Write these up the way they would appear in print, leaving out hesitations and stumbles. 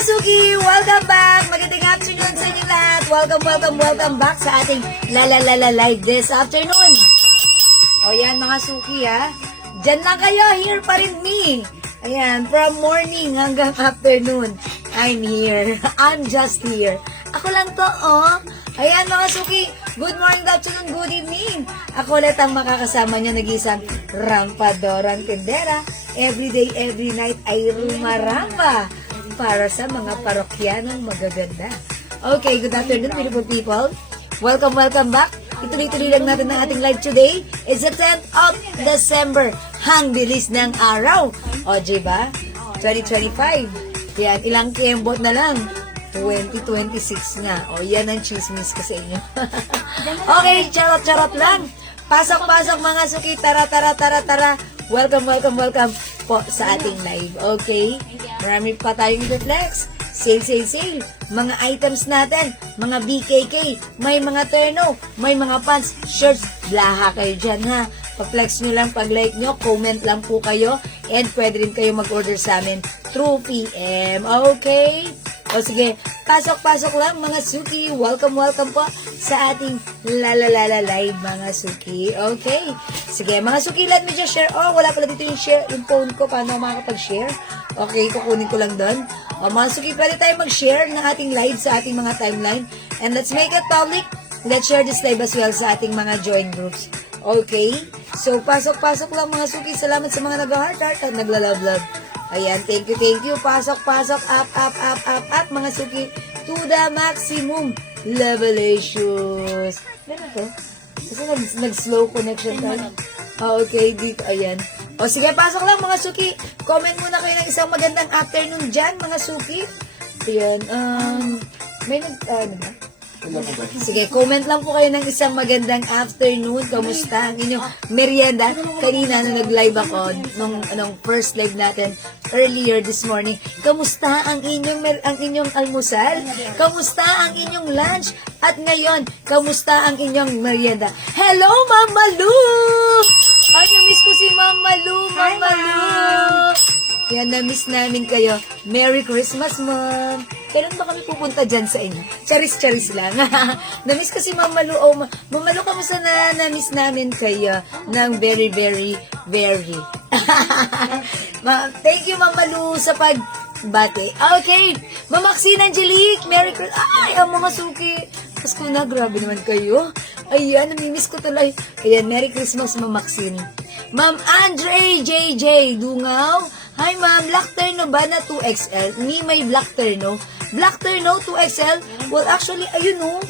Suki! Welcome back! Magandang afternoon sa inyo lahat! Welcome back sa ating live this afternoon. O yan mga Suki ha. Diyan lang kayo, here pa rin me. Ayan, from morning hanggang afternoon. I'm here. I'm just here. Ako lang to, oh. Ayan mga Suki, good morning, good afternoon, good evening. Ako ulit ang makakasama niyo nag-isang Rampadorang Tindera. Every day, every night ay rumaramba para sa mga parokyanong magaganda. Okay, good afternoon, beautiful people. Welcome back. Ituloy-tuloy lang natin ang ating live today. It's the 10th of December. Hang bilis ng araw. O, diba? 2025. Yan, ilang kembot na lang. 2026 na. O, yan ang chismis ko sa inyo. Okay, charot lang. Pasok mga Suki. Tara. Welcome po sa ating live. Okay? Marami pa tayong reflex. Sale. Mga items natin. Mga BKK. May mga terno. May mga pants, shirts. Blaha kayo dyan, ha? Pag-flex nyo lang, pag-like nyo, comment lang po kayo. And pwede rin kayo mag-order sa amin through PM. Okay? O sige, pasok lang mga Suki. Welcome po sa ating live mga Suki. Okay? Sige, mga Suki, let me just share. Oh, wala pala dito yung phone ko. Paano ako makakapag-share? Okay, kukunin ko lang doon. O mga Suki, pwede tayo mag-share ng ating live sa ating mga timeline. And let's make it public. Let's share this live as well sa ating mga join groups. Okay? So, pasok lang mga Suki. Salamat sa mga nag-heart at nagla-love. Ayan, thank you. Pasok, up, mga Suki, to the maximum levelations. Ano to? Kasi nag-slow connection tayo. Okay, dito, ayan. O sige, pasok lang mga Suki. Comment muna kayo ng isang magandang afternoon dyan, mga Suki. Ayan, may ano ba? Sige, comment lang po kayo ng isang magandang afternoon. Kamusta ang inyong merienda? Kanina na nag-live ako nung first live natin earlier this morning. Kamusta ang inyong almusal? Kamusta ang inyong lunch? At ngayon, kamusta ang inyong merienda? Hello, Mama Lu! Ay, na-miss ko si Mama Lu, Mama Lu! Yan, na-miss namin kayo. Merry Christmas, Mom! Kailan ba kami pupunta dyan sa inyo? Charis lang. Na-miss ko si Mama Lu. Oh, Mama Lu, kamusta na na-miss namin kayo ng very. Thank you, Mama Lu, sa pagbate. Okay, Mama Maxine Angelique, Merry Christmas. Ay, ang mga Suki. Pasko na, grabe naman kayo. Ayan, namimiss ko tuloy. Ayan, Merry Christmas, Mama Maxine. Ma'am Andre JJ Dungaw. Hi, ma'am. Black terno ba na 2XL? Ni may black terno. Black terno 2XL? Well, actually, ayun o.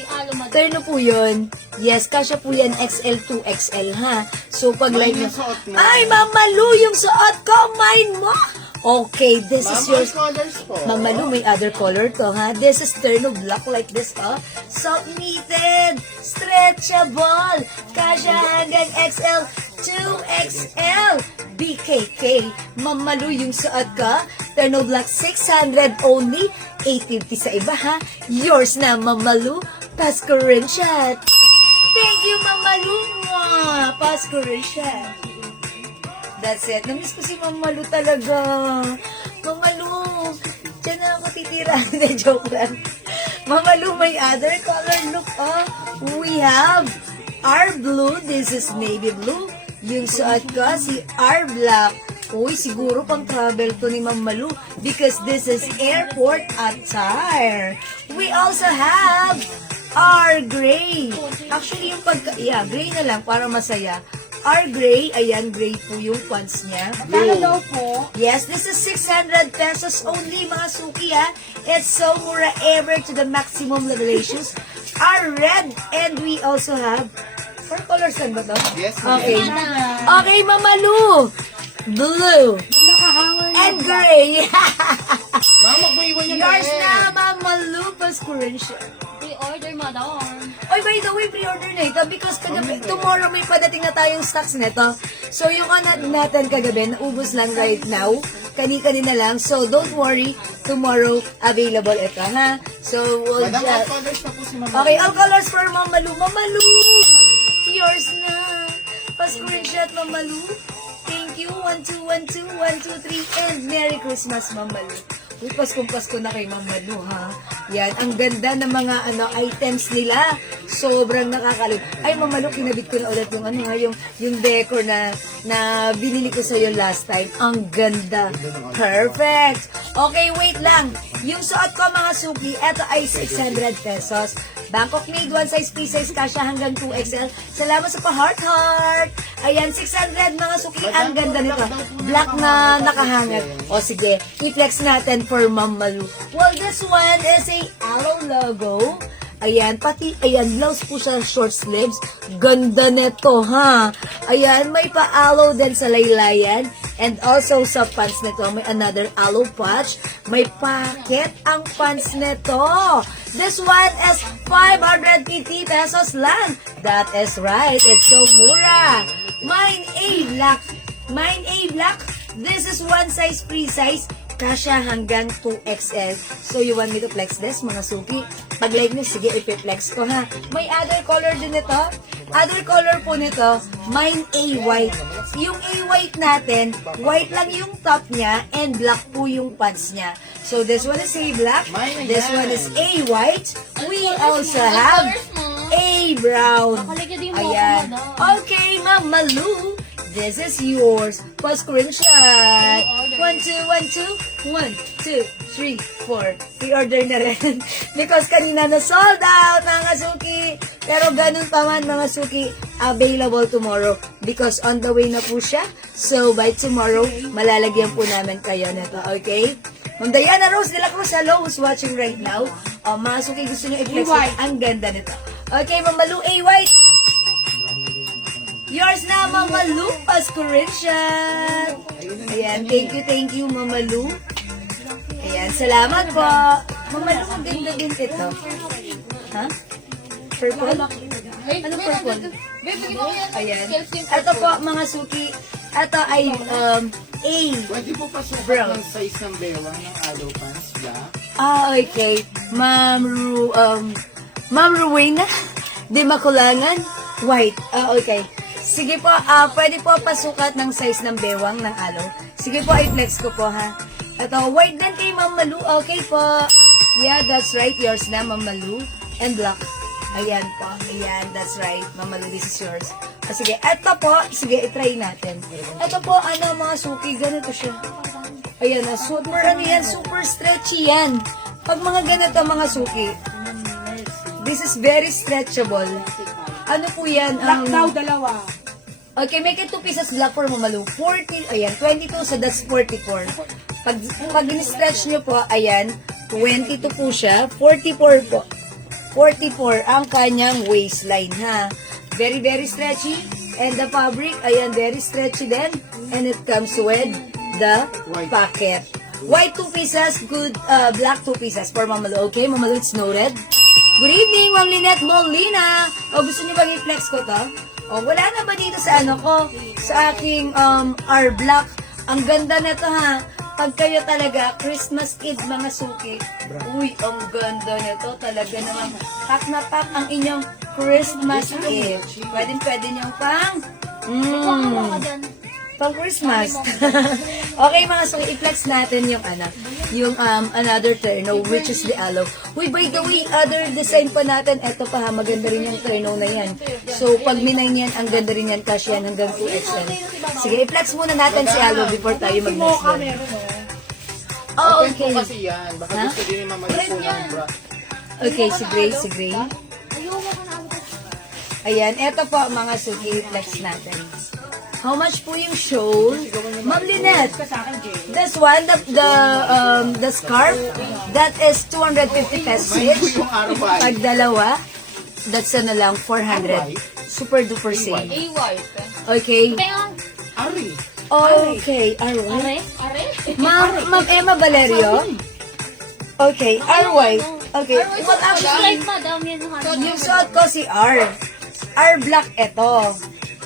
Terno po yun. Yes, kasya po yan XL 2XL, ha? So, pag like nyo. Ay, Ma'am Malu, yung suot ko, mine mo. Okay, this is your... Ma'am Malu, may other color to, ha? This is terno black like this, ha? Soft knitted, stretchable, kasya hanggang XL 2XL. BKK. Ma'am Malu, yung suot ka, terno black 600 only, 850 sa iba, ha? Yours na, Ma'am Malu. Pasko rin siya. Thank you, Ma'am Malu. Pasko rin siya. That's it. Namiss ko si Ma'am Malu talaga. Ma'am Malu, dyan na ako titira. Joke lang. Ma'am Malu, may other color. Look, we have our blue. This is navy blue. Yung suot ko, si R Black. Uy, siguro pang travel to ni Ma'am Malu because this is airport attire. We also have R Gray. Actually, yung gray na lang para masaya. R Gray, ayan, gray po yung pants niya. Hello po. Yes, this is 600 pesos only, mga Suki, ha? It's so mura ever to the maximum levelations. R red, and we also have 4 colors lang ba to? Yes. Okay. Okay, Mama Lu. Blue. And gray. Mama, mag-iwan yung Yours na, Mama Lu. Pasko rin siya. Pre-order, madam. Oy, by the way, pre-order na ito because kagabi, tomorrow may padating na tayong stocks nito. So, yung natin kagabi, naubos lang right now. Kani-kanina lang. So, don't worry. Tomorrow, available ito, ha? So, we'll Madam, just... all colors na po si Mama. Okay, all colors for Mama Lu. Mama Lu! Yours na. Pa-screenshot, Mama Lu. Thank you. 1, 2, 1, 2, 1, 2, 3. And Merry Christmas, Mama Lu. Paskong-pasko na kay Ma'am Manu, ha? Yan, ang ganda ng mga items nila. Sobrang nakakalit. Ay, Ma'am Manu, kinabit ko na ulit yung decor na binili ko sa'yo last time. Ang ganda. Perfect. Okay, wait lang. Yung suot ko, mga suki, eto ay 600 pesos. Bangkok made, one size, free size, kasha hanggang 2XL. Salamat sa pa-heart-heart. Ayan, 600 mga suki. Ang ganda nito. Black na nakahangad. O sige, i-flex natin for Ma'am Malu. Well, this one is a Aloe logo. Ayan, pati, ayan, blouse po siya, short sleeves. Ganda nito, ha? Ayan, may pa-aloe din sa laylayan. And also sa pants nito, may another aloe patch. May packet ang pants nito. This one is 550 pesos lang. That is right, it's so mura. Mine A black. Mine A black. This is one size, free size. Kasha hanggang 2XL. So, you want me to flex this, mga suki? Pag like nyo, sige, ipiflex ko, ha? May other color din ito. Other color po nito, mine A white. Yung A white natin, white lang yung top niya, and black po yung pants niya. So, this one is A black. This one is A white. We also have A brown. Ayan. Okay, Ma'am Malu. This is yours. Pa-screenshot. 1, 2, 1, 2. 1, 2, 3, 4. I-order na rin. Because kanina na sold out, mga suki. Pero ganun pa man, mga suki, available tomorrow. Because on the way na po siya. So, by tomorrow, malalagyan po namin kayo nito. Okay? Ma'am Diana Rose de la Cruz, hello, who's watching right now? Mga suki, gusto nyo i-flex it. Ang ganda nito. Okay, Ma'am Malu, A white. Yours na, Mama Lu, pa-screenshot. Ayan, thank you, Mama Lu. Ayan, salamat po. Mama Lu, ang ganda din ito. Ha? Purple? Ano purple? Ayan. Ito po, mga suki. Ito ay A. Pwede po pa Brown. ng size ng bewang ng aloe pants, black. Okay. Ma'am Rowena, di makulangan. White. Okay. Sige po, pwede po pasukat ng size ng bewang ng aloe. Sige po, i-flex ko po, ha. Ito, white din kay Ma'am Malu. Okay po. Yeah, that's right. Yours na, Ma'am Malu. And black. Ayan po. Ayan, that's right. Ma'am Malu, this is yours. Sige, ito po. Sige, i-try natin. Ito po, mga suki, ganito siya. Ayan, super, super stretchy yan. Pag mga ganito, mga suki, this is very stretchable. Ano po yan? Black daw, dalawa. Okay, make it 2 pieces black for Mama Lu. 40, ayan, 22, so that's 44. Pag in-stretch nyo po, ayan, 22 po siya, 44 po. 44 ang kanyang waistline, ha. Very, very stretchy. And the fabric, ayan, very stretchy din. And it comes with the pocket. White 2 pieces, good, black 2 pieces for Mama Lu. Okay, Mama Lu, it's noted. Good evening, Ma'am Lynette Molina. O, gusto niyo bang i-flex ko to? O, wala na ba dito sa sa aking R-Block? Ang ganda na to, ha. Pag kayo talaga, Christmas Eve, mga suki. Uy, ang ganda nito. Talaga naman, pack na pack ang inyong Christmas Eve. Pwede nyo pang Christmas. Okay, mga suki, i-flex natin yung another terno, which is the aloe. Uy, by the way, other design pa natin, eto pa, ha, maganda rin yung terno na yan. So, pag minay niyan, ang ganda rin yan, cash yan hanggang 2XL. Sige, i-flex muna natin si aloe before tayo mag-next one. Oh, Open okay. po kasi yan. Baka gusto din ni Mama Lu po ng bra. Okay, si Gray. Ayan, eto po, mga suki, i-flex natin. How much po yung shawl? Ma'am Lynette, this one, the scarf, that is 250 pesos each. Yung araw ba? Pag dalawa, that's na lang 400. Super duper sale. A white. Okay. Ari. Okay, alright. Ma'am Emma Valerio. Okay, alright. Okay, well actually, Madam, yan yung suot ko si R. R black ito.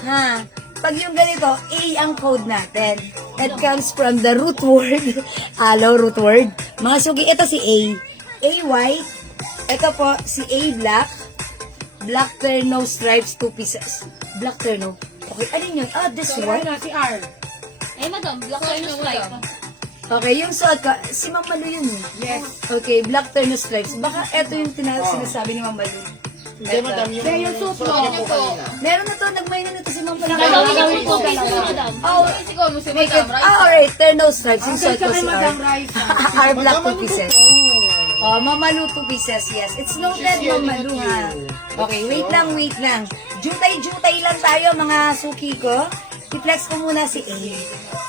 Ha? Pag yung ganito, A ang code natin. It comes from the root word. Aloe root word. Mga sugi, ito si A. A white. Ito po, si A black. Black terno stripes, 2 pieces. Black terno. Okay, ano yun? Ah, this one. Si R. Eh, madam, black tayo na stripe. Okay, yung suot ko, si Ma'am Malu yun eh. Yes. Okay, black turn stripes. Baka eto yung sinasabi ni Ma'am Malu. Hindi, madam, yung Kaya yung suit suot mo. niyo po kanina. Meron na to, nagmay na to si Ma'am Malu. Gagawin ko po piso, madam. Oh, Siguro mo si make it, Madam, right? alright, turn no stripes. Yung suot ko si Madam R. Raisa. R black Madam, 2 ano pieces. po? Oh, Ma'am Malu 2 pieces, yes. It's noted, Ma'am Malu ha. Okay, wait lang. Jutay lang tayo mga suki ko. I-flex ko muna si A.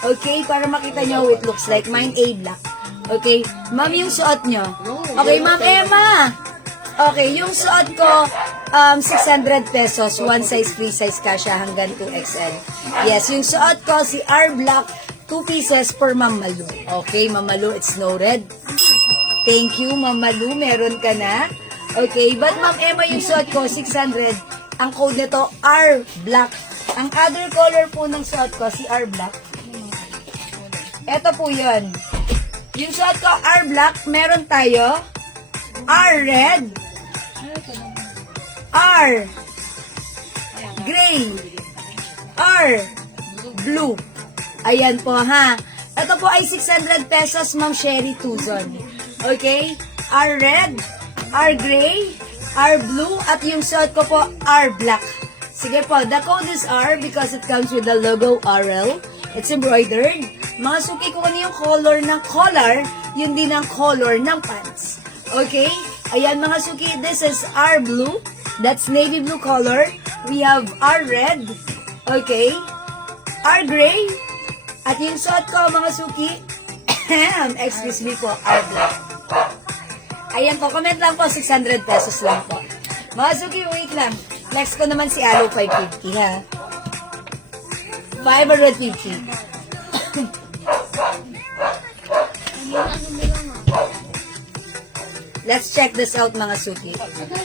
Okay, para makita nyo how it looks like. Mine A black. Okay, ma'am yung suot nyo. Okay, Ma'am Emma. Okay, yung suot ko, 600 pesos. One size, free size ka siya hanggang 2XL. Yes, yung suot ko, si R black, 2 pieces per Ma'am Malu. Okay, Ma'am Malu, it's noted. Thank you, Ma'am Malu. Meron ka na. Okay, but Ma'am Emma, yung suot ko, 600. Ang code nito, R black. Ang other color po ng suot ko, si R black. Ito po yun. Yung suot ko, R black. Meron tayo, R red, R gray, R blue. Ayan po ha. Ito po ay 600 pesos, Ma'am Sherry Tuzon. Okay? R red, R gray, R blue, at yung suot ko po, R black. Sige po, the code is R because it comes with the logo RL. It's embroidered. Mga suki ko ano yung color ng collar, yun din ang color ng pants. Okay? Ayan mga suki, this is R blue. That's navy blue color. We have R red. Okay? R gray. At yung suot ko mga suki, excuse me po, R black. Ayan po, comment lang po, 600 pesos lang po. Mga suki, wait lang. Flex ko naman si Alo 550 ha. 550. Let's check this out mga suki.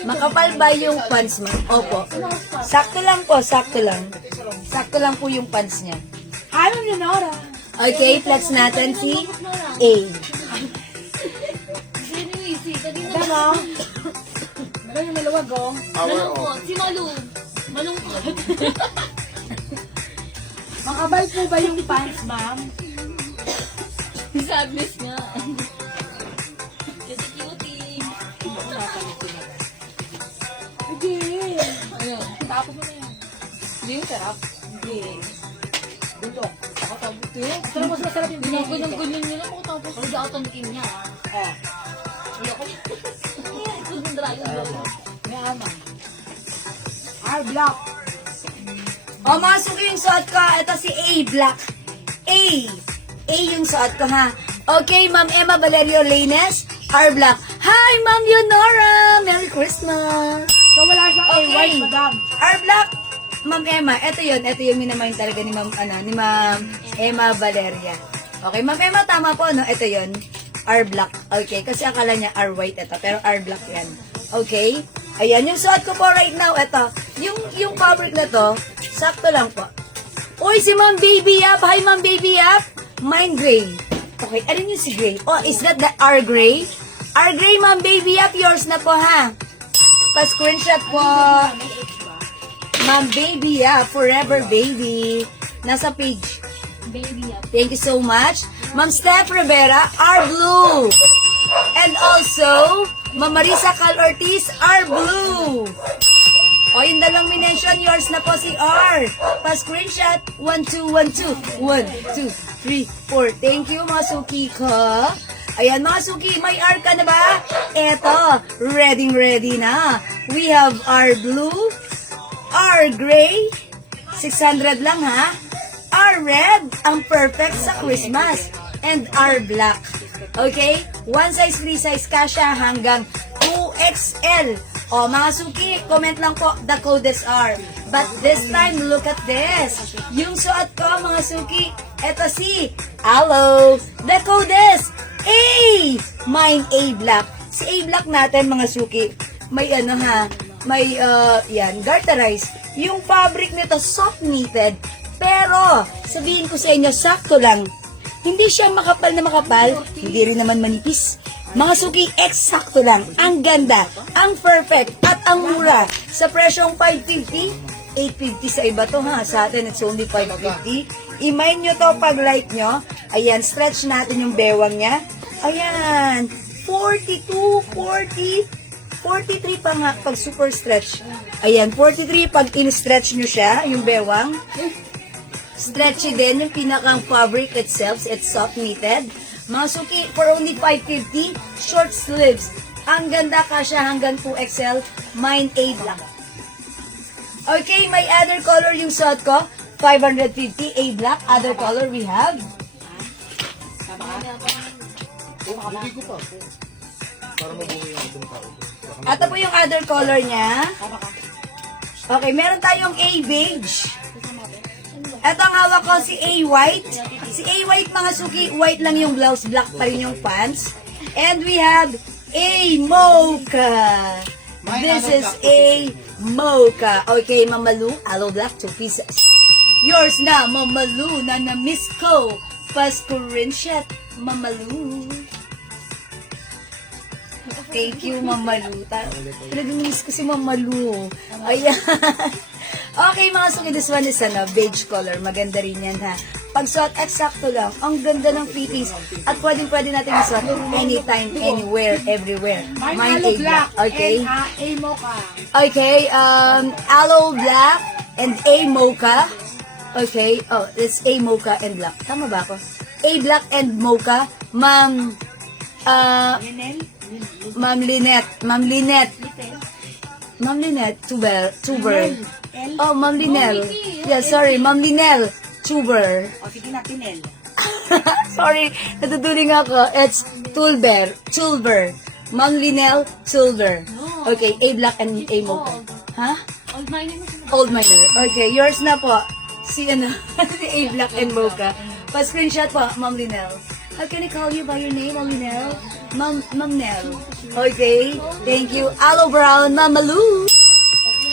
Makapal ba yung pants mo? Opo. Sakto lang po, sakto lang. Sakto lang po yung pants niya. Ayaw niyo, Nora. Okay, flex natin si A. Sino yung easy? Kanina Tama? Ano yung maluwag, oh? Power off. Malungkot. Si Malu. Malungkot. Makabal po ba yung pants, ma'am? Sadness nga. Kasi cutie. Hindi. Ayun. Tapos mo na yan. Hindi yung sarap. Hindi. Bulok. Ako tapos ito. Pero mas masarap yung binigay. Ginang-ganyan niya lang ako tapos. Hindi ako tandikin niya. Oh, Ayoko. Kundra yun. may ama. R block. O mga suki yung suot ko, ito si A black. A. A yung suot ko ha. Okay, Ma'am Emma Valerio Lanes, R black. Hi, Ma'am Yonora! Merry Christmas! So wala siyang A Okay. white, madam. R black, Ma'am Emma, ito yung minamayin talaga ni Ma'am Emma Valeria. Okay, Ma'am Emma, tama po, no? Ito yun, R black. Okay, kasi akala niya R white ito, pero R black yan. Okay? Ayan, yung suot ko po right now, ito. Yung fabric na to, sakto lang po. Uy, si Ma'am Baby Yap! Hi, Ma'am Baby Yap! Mine gray. Okay, ano yung si gray? Oh, is that the R gray? R gray, Ma'am Baby Yap, yours na po, ha? Pa-screenshot po. Ma'am Baby Yap, forever baby. Nasa page. Baby up. Thank you so much. Ma'am Steph Rivera, R blue. And also, Ma'am Marisa Cal Ortiz, R blue. O, yung dalawang minention, yours na po si R. Pa-screenshot, 1, 2, 1, 2. 1, 2, 3, 4. Thank you, mga suki ko. Ayan, mga suki, may R ka na ba? Eto, ready na. We have R blue, R gray, 600 lang ha. R red, ang perfect sa Christmas. And R black. Okay? One size, free size ka siya hanggang 2XL. O, mga suki, comment lang po, the code is R. But this time, look at this. Yung suot ko, mga suki, eto si Alo. The code is A. Mine A black. Si A black natin, mga suki, may ano ha, may, yan, garterized. Yung fabric nito, soft knitted. Pero, sabihin ko sa inyo, sakto lang. Hindi siya makapal na makapal, hindi rin naman manipis. Mga suki, eksakto lang. Ang ganda, ang perfect, at ang mura. Sa presyong 550, 850 sa iba to ha. Sa atin, it's only 550. I-mind nyo to pag like nyo. Ayan, stretch natin yung bewang niya. Ayan, 42, 40, 43 pa nga pag super stretch. Ayan, 43 pag in-stretch nyo siya, yung bewang. Stretchy din yung pinakang fabric itself. It's soft knitted. Mga suki, for only 550, short sleeves. Ang ganda kasya hanggang 2XL. Mine A lang. Okay, may other color yung suot ko. 550, A black. Other color we have. Hindi ko pa. Para mabuhay yung itong tao. Ito po yung other color niya. Okay, meron tayong A beige. Ito ang hawak ko, si A white. Si A white, mga suki, white lang yung blouse, black pa rin yung pants. And we have A mocha. This is A mocha. Okay, Mama Lu, aloe black, 2 pieces. Yours na, Mama Lu, na na-miss ko. Pasko rin siya, Mama Lu. Thank you, Mama Lu. Pinag-miss ko si Mama Lu. Ayan. Okay, mga suki, this one is beige color. Maganda rin yan, ha. Pag suot, eksakto lang. Ang ganda ng fittings. At pwede natin isuot anytime, anywhere, everywhere. Mine aloe black. Okay. And A mocha. Okay, aloe black and A mocha. Okay, oh, it's A mocha and black. Tama ba ako? A black and mocha. Ma'am Lynette, tuber. Oh, Ma'am Linel. Yeah, sorry, Ma'am Linel, tuber. O, sige na, Pinel. Sorry, natutuling ako. It's tulber. Ma'am Linel, tulber. Okay, A black and A mocha. Ha? Old miner. Okay, yours na po. Si ano, si A black and mocha. Pa-screenshot po, Ma'am Linel. How can I call you by your name, Ma'am Linel? Ma'am Nel. Okay, thank you. Aloe brown, Mama Lu.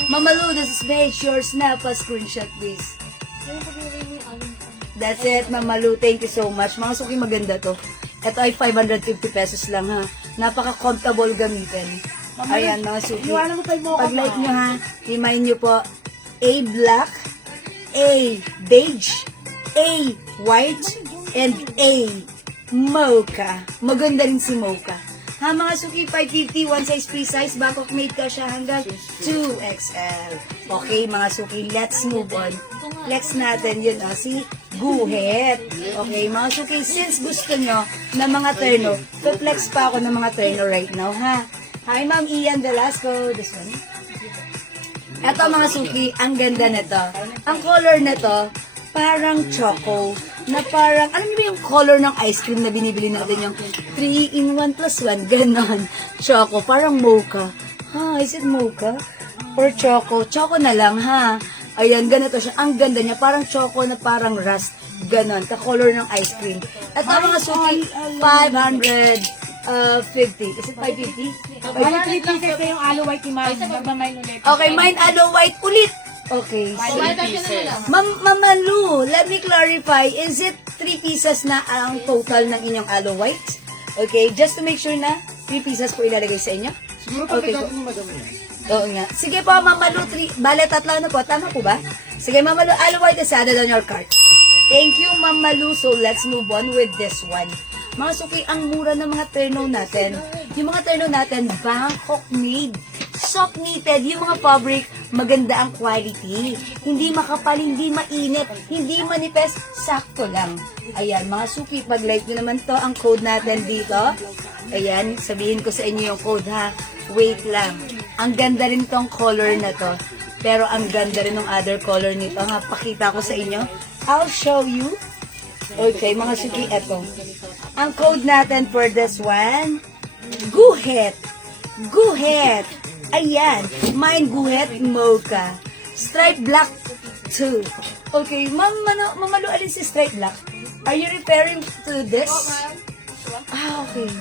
Mama Lu, this is beige. Yours na. Pa-screenshot, please. That's it, Mama Lu. Thank you so much. Mga suki, maganda to. Ito ay 550 pesos lang, ha. Napaka-comfortable gamitin. Ayan, mga suki. Iwanan mo pa yung mocha, Pag-like ma. nyo, ha, remind nyo po, A black, A beige, A white, and A mocha. Maganda rin si mocha. Ha, mga suki, 550, one size, free size, Bangkok made ka siya hanggang 2XL. Okay, mga suki, let's move on. Flex natin yun, si guhit. Okay, mga suki, since gusto nyo na mga terno, flex pa ako ng mga terno right now, ha? Hi, Ma'am Ian Velasco. This one. Eto, mga suki, ang ganda nito. Ang color nito, parang choco, na parang, alam niyo ba yung color ng ice cream na binibili natin, yung 3-in-1 plus 1, ganon. Choco, parang mocha. Ha, is it mocha? Or choco? Choco na lang, ha? Ayan, ganito siya. Ang ganda niya, parang choco na parang rust. Ganon, ka-color ng ice cream. Ito, mga suki, 550. Is it 550? Bali, 3 pieces na yung aloe white ni Ma'am. Magmamay ulit. Okay, mine aloe white ulit. Okay, so, Mama Lu, let me clarify, is it 3 pieces na ang total ng inyong aloe white? Okay, just to make sure na 3 pieces po ilalagay sa inyo? Siguro Okay pagkatapos po. mo madam yan. Oo nga. Sige po, Mama Lu, bale tatlo na po. Tama po ba? Sige, Mama Lu, aloe white is added on your cart. Thank you, Mama Lu. So, let's move on with this one. Mga suki, ang mura ng mga terno natin. Yung mga terno natin, Bangkok made. Soft knitted, yung mga fabric, maganda ang quality. Hindi makapal, hindi mainit, hindi manipes, sakto lang. Ayan, mga suki, pag-like nyo naman to, ang code natin dito. Ayan, sabihin ko sa inyo yung code, ha. Wait lang. Ang ganda rin tong color na to. Pero ang ganda rin ng other color nito, ha. Pakita ko sa inyo. I'll show you. Okay, mga suki, eto. Ang code natin for this one, guhit. Guhit. Ayan. Mine guhit mocha. Stripe black 2. Okay, Mamalu, alin si stripe black? Are you referring to this? Ah, okay.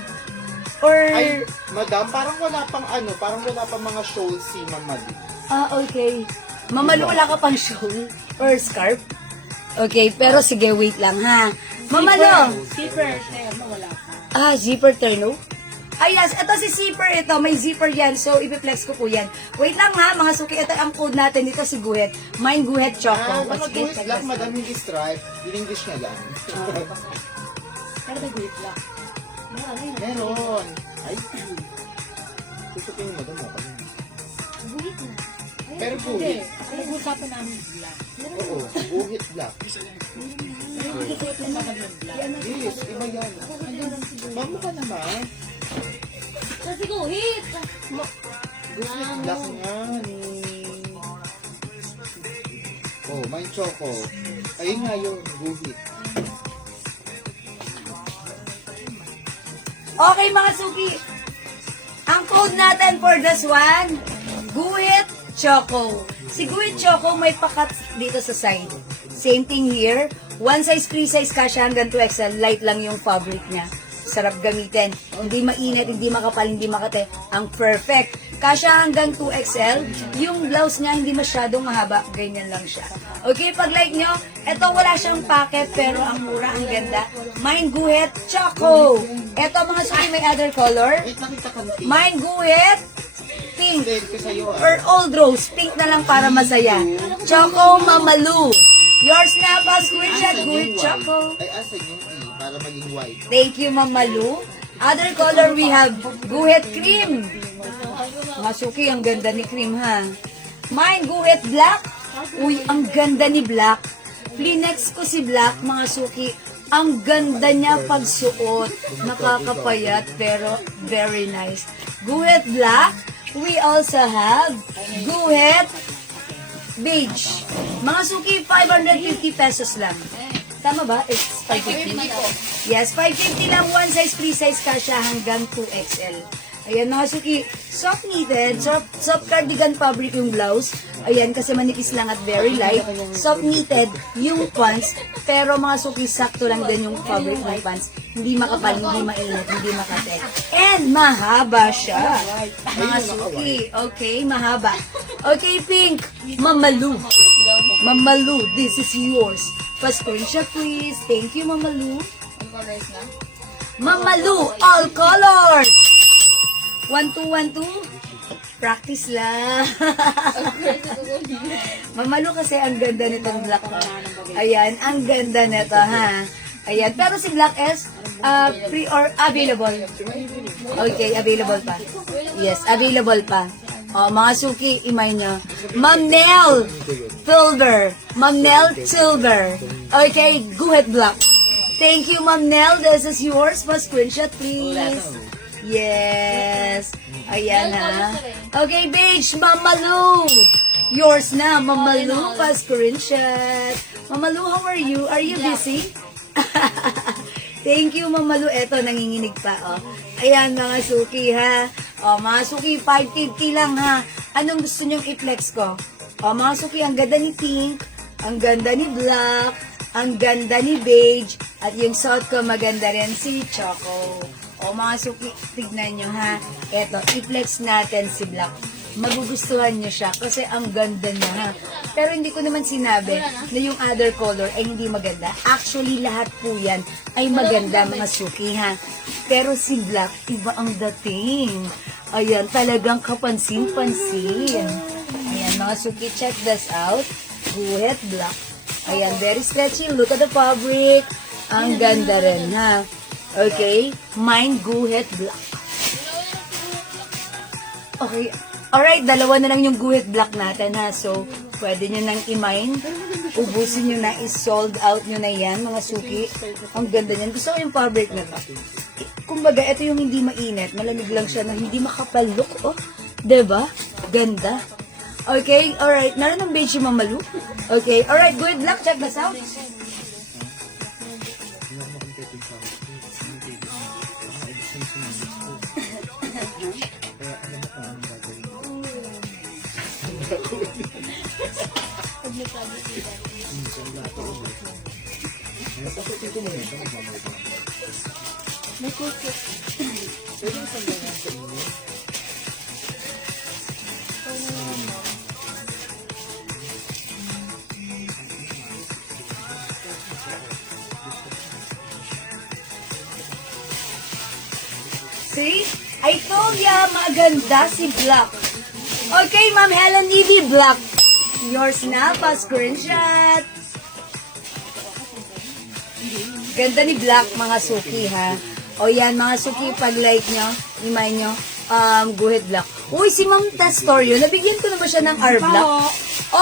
Or, Ay, madam, parang wala pang mga shows si Mama Lu. okay. Mamalu, wala ka pang shawl or scarf? Okay, pero sige, wait lang, ha. Mamalu. Zipper. Wala. Zipper terno? Ay, yes. Ito si zipper ito. May zipper yan. So, ipiplex ko po yan. Wait lang ha, mga suki. Ito ang code natin dito si Guhet. Mine Guhet Choco. Mga guhit black, madaming stripe. In English na lang. Pero may guhit lang. Meron. Ay, susupin mo doon ako. Pero guhit. Kaya usapan namin black. Oo, guhit black. Hindi ko ito naman yung black. Yes, iba yan. Mamo ka naman. Kasi guhit. Guhit black nga ni... Oh, may choco. Ayun nga yun, guhit. Okay, mga suki. Ang code natin for this one, Guhit Choco. Si Guhit Choco may pakat dito sa side. Same thing here. One size, free size kasha hanggang 2XL. Light lang yung fabric niya. Sarap gamitin. Hindi mainit, hindi makapal, hindi makate. Ang perfect. Kasha hanggang 2XL. Yung blouse niya hindi masyadong mahaba. Ganyan lang siya. Okay, pag like nyo, eto wala siyang packet pero ang mura, ang ganda. Mine Guhit Choco. Eto mga suki may other color. Wait, nakita ka na. Mine Guhit Pink. Hindi ko sa'yo Or old rose. Pink na lang para masaya. Choco Mamalu. Yours na pa, screenshot. Guhit Choco. Ay, asan yung E para maging white? Thank you, Mamalu. Other color we have Guhit Cream. Mga suki, ang ganda ni Cream ha. Mine Guhit Black. Uy, ang ganda ni Black. Flinex ko si Black, mga suki. Ang ganda niya pagsuot. Nakakapayat pero very nice. Guhit Black. We also have Guhit Beige. Mga suki, 550 pesos lang. Tama ba? It's 550. Yes, 550 lang. One size, free size kasha hanggang 2XL. Ayan mga suki, soft knitted, soft cardigan fabric yung blouse. Ayan, kasi manipis lang at very light. Soft knitted yung pants, pero mga suki, sakto lang din yung fabric ng pants. Hindi makapal, hindi mainit, hindi makate. And mahaba siya. Mga suki, okay, mahaba. Okay, Pink, Mamalu. Mamalu, this is yours. Pa-screenshot please. Thank you, Mamalu. Ang colors na. Mamalu, all colors! 1, 2, 1, 2. Practice lang. Mamalu kasi ang ganda nitong black. Ayan, ang ganda nito ha. Ayan, pero si Black S, free or available? Okay, available pa. Yes, available pa. O, mga suki, imay nyo. Ma'am Nell Silver. Ma'am Nell Silver. Okay, Guhit Black. Thank you, Ma'am Nell. This is yours. Pa-screenshot, please. Yes. Ayan ha. Okay, Beige, Mamalu. Yours na, Mamalu. Pa-screenshot. Mamalu, how are you? Are you busy? Thank you, Mamalu. Eto, nanginginig pa, oh. Ayan, mga suki, ha. O, mga suki, 550 lang, ha. Anong gusto nyong i-flex ko? O, mga suki, ang ganda ni Pink, ang ganda ni Black, ang ganda ni Beige, at yung suot ko, maganda rin si Choco. O, mga suki, tignan nyo, ha. Eto, i-flex natin si Black. Magugustuhan nyo siya kasi ang ganda niya, ha. Pero hindi ko naman sinabi na yung other color ay hindi maganda. Actually, lahat po yan ay maganda, mga suki, ha. Pero si Black, iba ang dating. Ayan, talagang kapansin-pansin. Ayan, mga suki, check this out. Guhit Black. Ayan, very stretchy. Look at the fabric. Ang ganda rin, ha. Okay, mine Guhit Black. Okay, alright, dalawa na lang yung Guhit Black natin, ha. So, pwede nyo nang i-mine. Ubusin nyo na, i-sold out nyo na yan, mga suki. Ang ganda niyan. Gusto ko yung fabric na to. Kumbaga, ito yung hindi mainit. Malamig lang siya na hindi makapalok. Oh, diba? Ganda. Okay, alright. Naroon ang beige yung Mamalu. Okay, alright. Good luck. Check this out. See? I told ya, maganda si Black. Okay, Ma'am Helen Levy, Black. Yours na, pa-screenshot. Ganda ni Black, mga suki, ha? O yan, mga suki, pag-like nyo, remind nyo, guhit Black. Uy, si Ma'am Testorio, nabigyan ko na ba siya ng R Black?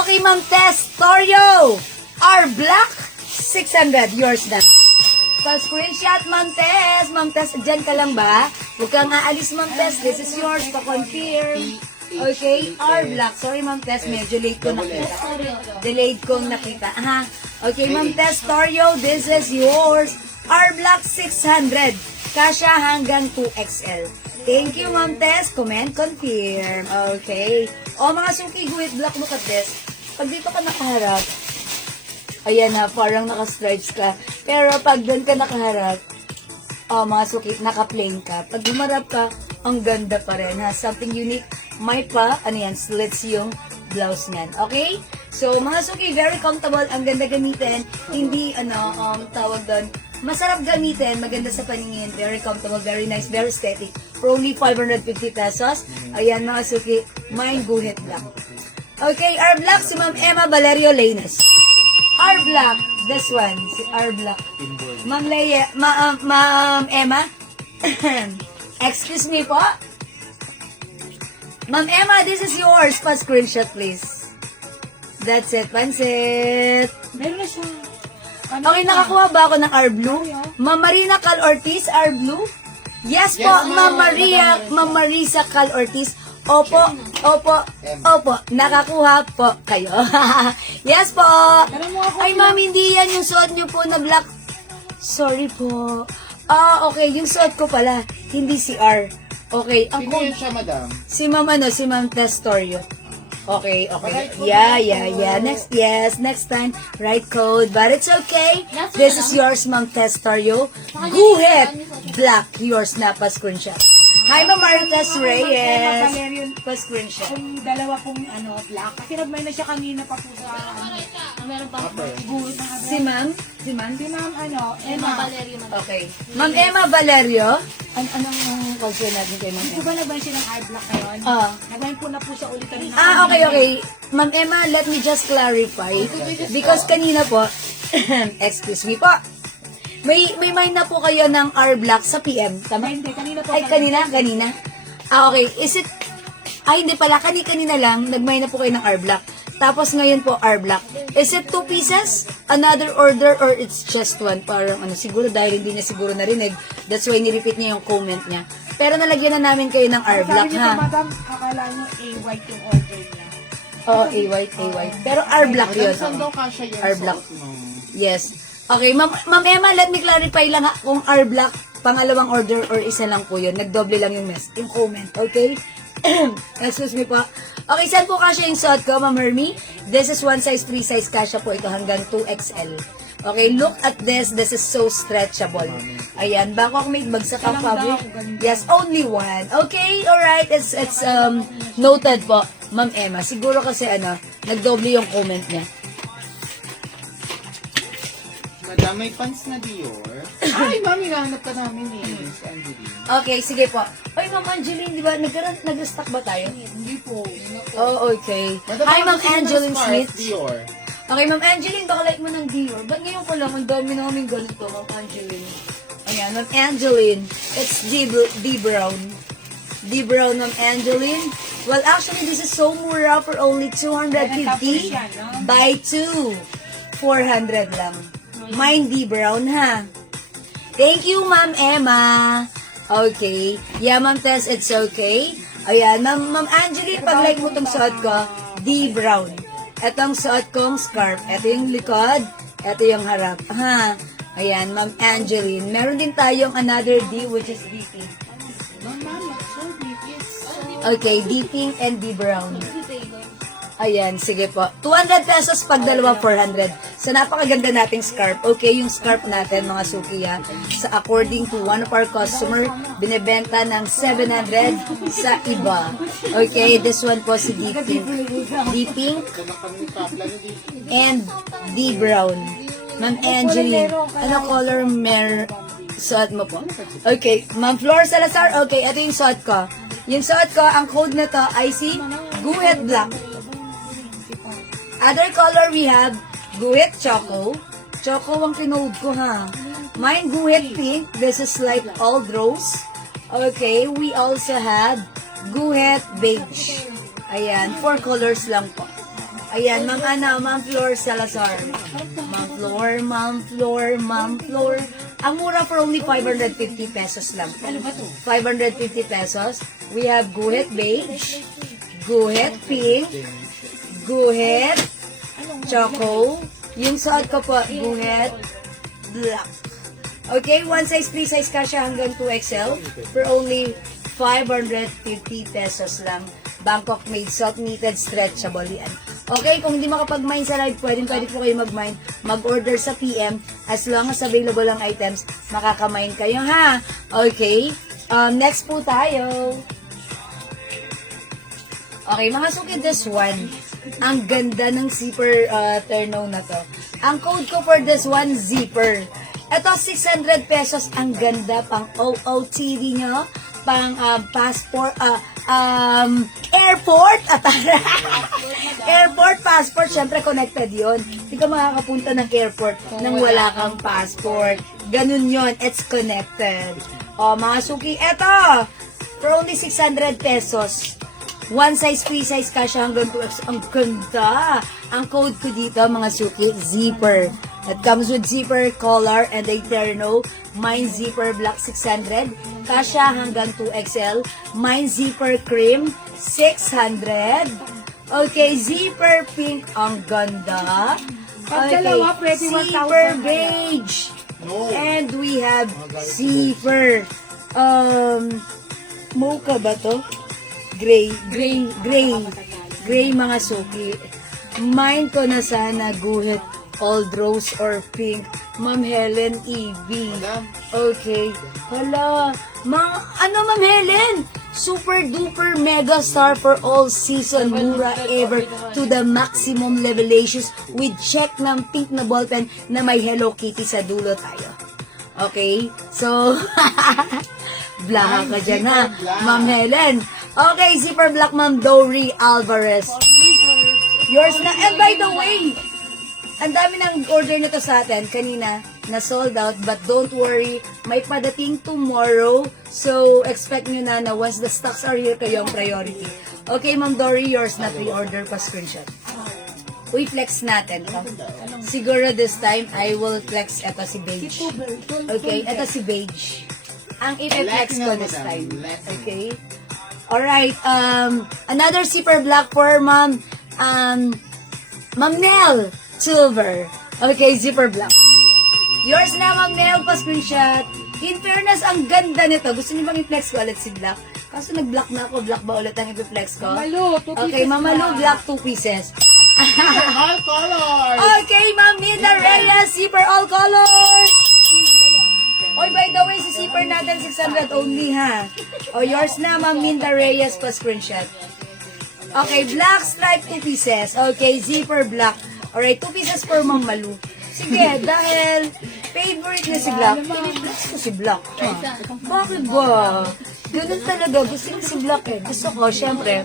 Okay, Ma'am Testorio, R Black, 600, yours na. Pa-screenshot, Ma'am Tess. Ma'am Tess, dyan ka lang ba? Huwag kang aalis, Ma'am Tess. This is yours, pa-confirm. Okay, R Black. Sorry, Ma'am Tess, medyo late ko nakita. Delayed kong nakita. Aha. Okay, Ma'am Tess Torio, this is yours. R Black 600. Kasha hanggang 2XL. Thank you, Ma'am Tess. Comment, confirm. Okay. O, mga suki, guhit Black, look at this. Pag dito ka nakaharap, ayan na, parang naka-stripes ka. Pero pag doon ka nakaharap, mga suki, naka-plain ka. Pag humarap ka, ang ganda pa rin, ha? Something unique. May pa, slits yung blouse niyan. Okay? So, mga suki, very comfortable. Ang ganda gamitin. Hindi, tawag doon. Masarap gamitin. Maganda sa paningin. Very comfortable, very nice, very aesthetic. For only 550 pesos. Ayan, mga suki, mine guhit Black. Okay, R Black, si Ma'am Emma Valerio Lanes. R Black, this one, si R Black. Ma'am Leia, Ma'am Emma. Excuse me po. Ma'am Emma, this is yours. Pa-screenshot, please. That's it, pansit. Meron na siya. Okay, nakakuha ba ako ng R Blue? Ma'am Marina Cal Ortiz, R Blue? Yes po, Ma'am Marisa Cal Ortiz. Opo, nakakuha po kayo. Yes po. Ay, ma'am, hindi yan yung suot niyo po na black. Sorry po. Okay, yung suot ko pala, hindi si R. Okay, ang Sino yun siya, madam? si Ma'am Testorio. Okay. Yeah. Next time, right code. But it's okay. This is yours, Ma'am Testorio. Guhit Black, yours na, pa-screenshot. Hi, Ma'am Maritas Reyes. Valerian, Pa-screenshot. kung dalawa pong black. Kasi nagmay na siya kanina pa po sa Meron pa ako. buhit ng Si Ma'am? Si ma'am, Emma. Valerio. Okay. Ma'am Emma Valerio. Anong concern natin kay Ma'am Di Emma? ba nagmay siya ng eye black ngayon? Nagmay po na po siya ulit kanina. Okay. Ma'am Emma, let me just clarify. Because kanina po, excuse me po, may mind na po kayo ng R Black sa PM, tama? Hindi, kanina po. Ay, kanina? Okay. Is it, hindi pala, kanina lang, nagmay na po kayo ng R Black. Tapos ngayon po, R Black. Is it 2 pieces? Another order? Or it's just one? Parang siguro dahil hindi niya siguro narinig. That's why nirepeat niya yung comment niya. Pero nalagyan na namin kayo ng R Black, Sabi niyo ha? po, madam, akala niyo A-white yung order niya. Oo, A-white. Pero R Black yun. Saan daw kasha yung R Black. suot mo? Yes. Okay, Ma'am Emma, let me clarify lang ha, kung R Black, pangalawang order or isa lang po yun. Nagdoble lang yung comment, okay? Excuse me po. Okay, saan po kasya yung suot ko, Ma'am Hermie? This is 1 size, 3 size kasya po ito hanggang 2XL. Okay, look at this. This is so stretchable. Ayan, bako ako may bagsak ang fabric. Yes, only one. Okay, alright. It's noted po, Ma'am Emma. Siguro kasi nagdoble yung comment niya. Madam, may pants na Dior. Ay, ma'am, hinahanap ka namin Miss Angeline. Okay, sige po. Oy, Ma'am Angeline, di ba, nag-restock ba tayo? Hindi po. Oh, okay. Madam, Hi, Ma'am gusto mo ng Angeline scarf, Smith. Dior. Okay, Ma'am Angeline, baka like mo ng Dior. Ba't ngayon ko lang, ang dami namin ganito, Ma'am Angeline. Ayan, Ma'am Angeline. It's D-Brown. D-Brown, Ma'am Angeline. Well, actually, this is so mura for only 250. Buy 2. 400 lang. Mine D-Brown, ha? Thank you, Ma'am Emma. Okay. Yeah, Ma'am Tess, it's okay. Ayan, Ma'am Angeline, pag-like mo itong suot ko, D-Brown. Itong suot kong scarf. Ito yung likod. Ito yung harap. Ha? Ayan, Ma'am Angeline. Meron din tayong another D, which is D-Pink. Okay, D-Pink and D-Brown. Ayan, sige po. 200 pesos pag dalawa, 400. Sa napakaganda nating scarf. Okay, yung scarf natin, mga suki, ha? Sa according to one of our customer, binebenta ng 700 sa iba. Okay, this one po si D-Pink. D-Pink and D-Brown. Ma'am Angeline, ano color Suot mo po. Okay, Ma'am Flor Salazar. Okay, ito yung suot ko. Yung suot ko, ang code na to ay si Guhit Black. Other color we have Guhit Choco. Choco ang kinode ko ha. Mine Guhit Pink. This is like old rose. Okay, we also have Guhit Beige. Ayan, 4 colors lang po. Ayan, Ma'am Flor Salazar. Ma'am Flor. Ang mura for only 550 pesos lang po. 550 pesos. We have Guhit Beige, Guhit Pink, Guhit Choco. Yung suot ko po, Guhit Black. Okay, one size, free size ka siya hanggang 2XL for only 550 pesos lang. Bangkok made, soft knitted, stretchable yan. Okay, kung hindi makapag-mine sa live, pwede po kayo mag-mine. Mag-order sa PM. As long as available ang items, makaka-mine kayo ha. Okay, next po tayo. Okay, mga suki, this one. Ang ganda ng zipper turnout na to. Ang code ko for this one, zipper. Ito, 600 pesos. Ang ganda, pang OOTD nyo. Pang passport, airport, airport, passport, syempre connected yon. Hindi ka makakapunta ng airport nang wala kang passport. Ganun yon, it's connected. O, mga suki, eto, for only 600 pesos. One size, free size ka siya hanggang 2X. Ang ganda. Ang code ko dito, mga suki, zipper. It comes with zipper, collar, and a terno. Mine zipper black 600. Kasha hanggang 2XL. Mine zipper cream 600. Okay, zipper pink. Ang ganda. Pag Okay, dalawa, pwede 1,000 zipper kaya. beige. And we have zipper. Mocha ba to? Gray mga suki. Mine ko na sana guhit old rose or pink. Ma'am Helen E.B. Okay. Hala. Ma'am Helen? Super duper mega star for all season. Mura ever to the maximum levelations with check ng pink na ballpen na may Hello Kitty sa dulo tayo. Okay? So, blaha ka dyan ha, Ma'am Helen. Okay, zipper black, Ma'am Dory Alvarez. Yours na. And by the way, ang dami ng order nito sa atin kanina na sold out, but don't worry, may padating tomorrow. So, expect nyo na once the stocks are here, kayo ang priority. Okay, Ma'am Dory, yours na pre-order pa screenshot. Uy, flex natin. Siguro this time, I will flex ito si Beige. Okay, ito si Beige. Ang i-flex ko this time. Okay? Alright, another zipper black for Ma'am Nell Silver. Okay, zipper black. Yours na, Ma'am Nell, pa-screenshot. In fairness, ang ganda nito. Gusto niyo bang i-flex ko ulit si Black? Kaso nag-black na ako. Black ba ulit ang i-flex ko? Mamalu, 2 pieces Okay, Mamalu, lang. black 2 pieces. All colors! Okay, Ma'am Minda Reyes, zipper all colors. Oy, by the way, si zipper natin 600 only ha. O, yours na, Ma'am Minda Reyes, pa-screenshot. Okay, black stripe 2 pieces. Okay, zipper black. Alright, 2 pieces for Ma'am Malu. Sige, dahil favorite niya si Black, piniplex ko si Black. Ha? Bakit ba? Ganun talaga, gusto niya si Black eh. Gusto ko, syempre,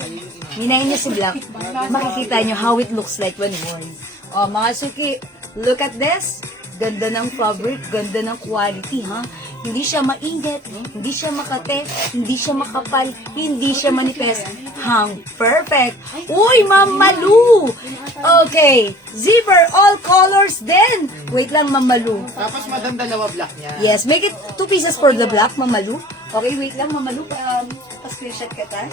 hinayin niya si Black. Makikita niyo how it looks like when worn. O, mga suki, look at this. Ganda ng fabric, ganda ng quality, ha? Hindi siya mainit, hindi siya makate, hindi siya makapal, hindi siya manipes. Hang perfect. Uy, Ma'am Malu! Okay, zipper all colors din. Wait lang, Ma'am Malu. Tapos madam dalawa black niya. Yes, make it 2 pieces for the black, Ma'am Malu. Okay, wait lang, Ma'am Malu. Pa-screenshot ka ta.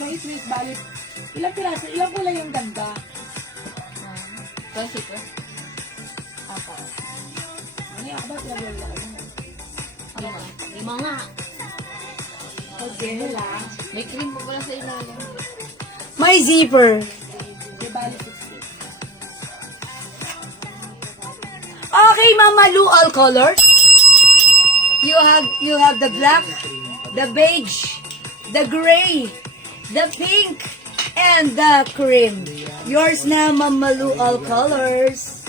Wait, balik. Ilang piraso? Ilang kulay yung ganda? Kasi ko. Apa. Ano yung ba? Lima nga. Okay, lang. May cream po pala sa ilalim. My zipper. Di balik 60. Okay, Ma'am Malu, all colors. You have the black, the beige, the gray, the pink, and the cream. Yours na, Ma'am Malu, all colors.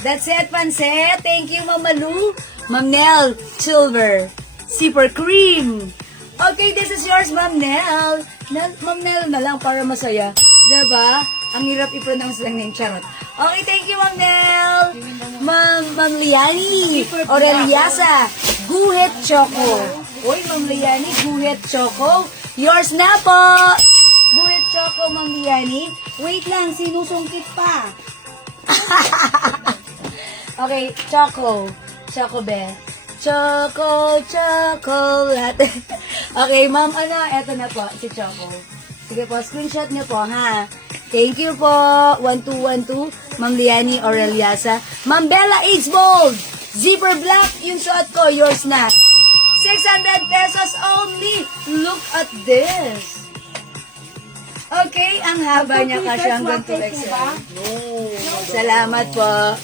That's it, Pansit. Thank you, Ma'am Malu. Ma'am Nell, silver. Super cream. Okay, this is yours, Ma'am Nell. Ma'am Nell na lang para masaya. Diba? Ang hirap i-pronounce lang ng charot. Okay, thank you, Ma'am Nell. Ma'am Liani, Aureliasa, Guhit Choco. Uy, Ma'am Liani, Guhit Choco. Yours na po. Guhit Choco, Ma'am Liani. Wait lang, sinusungkit pa. Okay, Choco. Choco Bear. Chocolate. Okay, Ma'am, eto na po, si Choco. Sige po, screenshot niyo po, ha? Thank you po. 1212, Ma'am Liani Aureliasa. Ma'am Bella H. Bold. Zipper black, yung suot ko, yours na. 600 pesos only. Look at this. Okay, ang haba niya kasi hanggang 2XL. Salamat po.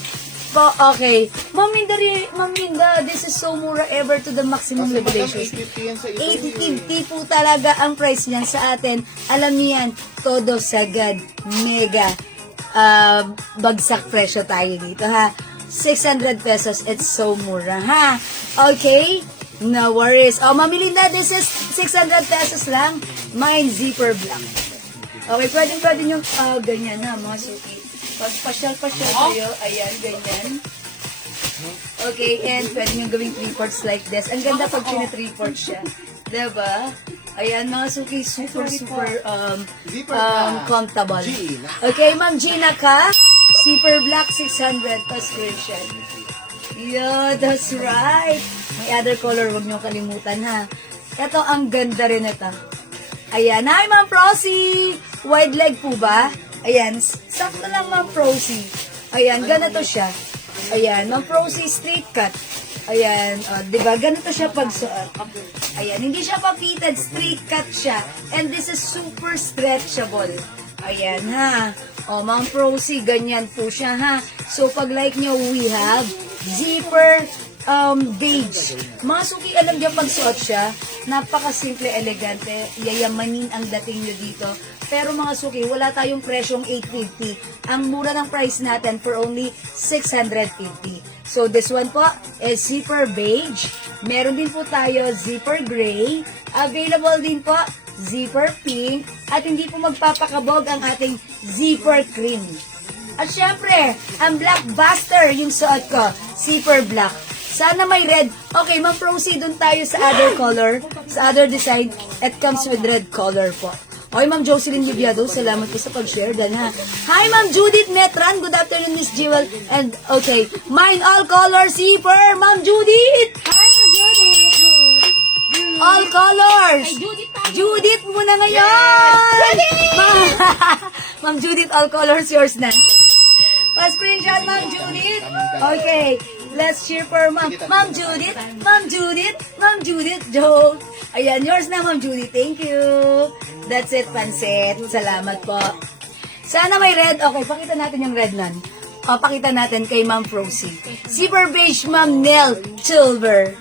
Okay. Ma'am Linda, this is so mura ever to the maximum regulations. 850 po talaga ang price niyan sa atin. Alam niyo yan, todo sagad, mega, bagsak presyo tayo dito, ha? 600 pesos, it's so mura, ha? Okay? No worries. Oh, Ma'am Linda, this is 600 pesos lang. Mine, zipper black. Okay, pwede yung ganyan, ha, mga suki. Pag pasyal-pasyal kayo, ayan, ganyan. Okay, and pwede nyo gawing 3/4 like this. Ang ganda pag pina-3/4 siya. Diba? Ayan, mga suki, super comfortable. Okay, Ma'am Gina ka? Zipper black, 600 pa screenshot. Yeah, that's right. May other color, huwag nyo kalimutan, ha. Ito, ang ganda rin ito. Ayan, hi, Ma'am Prosy! Wide leg po ba? Ayan, sakto lang, Ma'am Prosy. Ayan, ganito siya. Ayan, Ma'am Prosy, straight cut. Ayan, diba? Ganito siya pagsuot. Ayan, hindi siya pa-fitted, straight cut siya. And this is super stretchable. Ayan, ha. Ma'am Prosy, ganyan po siya, ha. So, pag like nyo, we have zipper beige. Mga suki, alam niyo pagsuot siya, napaka-simple, elegante, yayamanin ang dating nyo dito. Pero mga suki, wala tayong presyong 850. Ang mura ng price natin for only 650. So this one po is zipper beige. Meron din po tayo zipper gray. Available din po zipper pink. At hindi po magpapakabog ang ating zipper cream. At syempre, ang blockbuster yung suot ko, zipper black. Sana may red. Okay, Ma'am proceed dun tayo sa other color, sa other design. It comes with red color po. Okay, Ma'am Jocelyn Libiado, salamat po sa pag-share dan, ha. Hi, Ma'am Judith Metran. Good afternoon, Miss Jewel. And, okay, mine all color zipper, Ma'am Judith. Hi, Judith! All colors. Ay, Judith tayo. Judith muna ngayon. Ma'am Judith, all colors, yours na. Pa-screenshot, Ma'am Judith. Okay, let's cheer for Ma'am Judith. Ma'am Judith. Ma'am Judith. Joke. Ayan, yours na, Ma'am Judith. Thank you. That's it, Pansit. Salamat po. Sana may red. Okay, pakita natin yung red nun. Pakita natin kay Ma'am Prosy. Zipper beige, Ma'am Nell. Silver.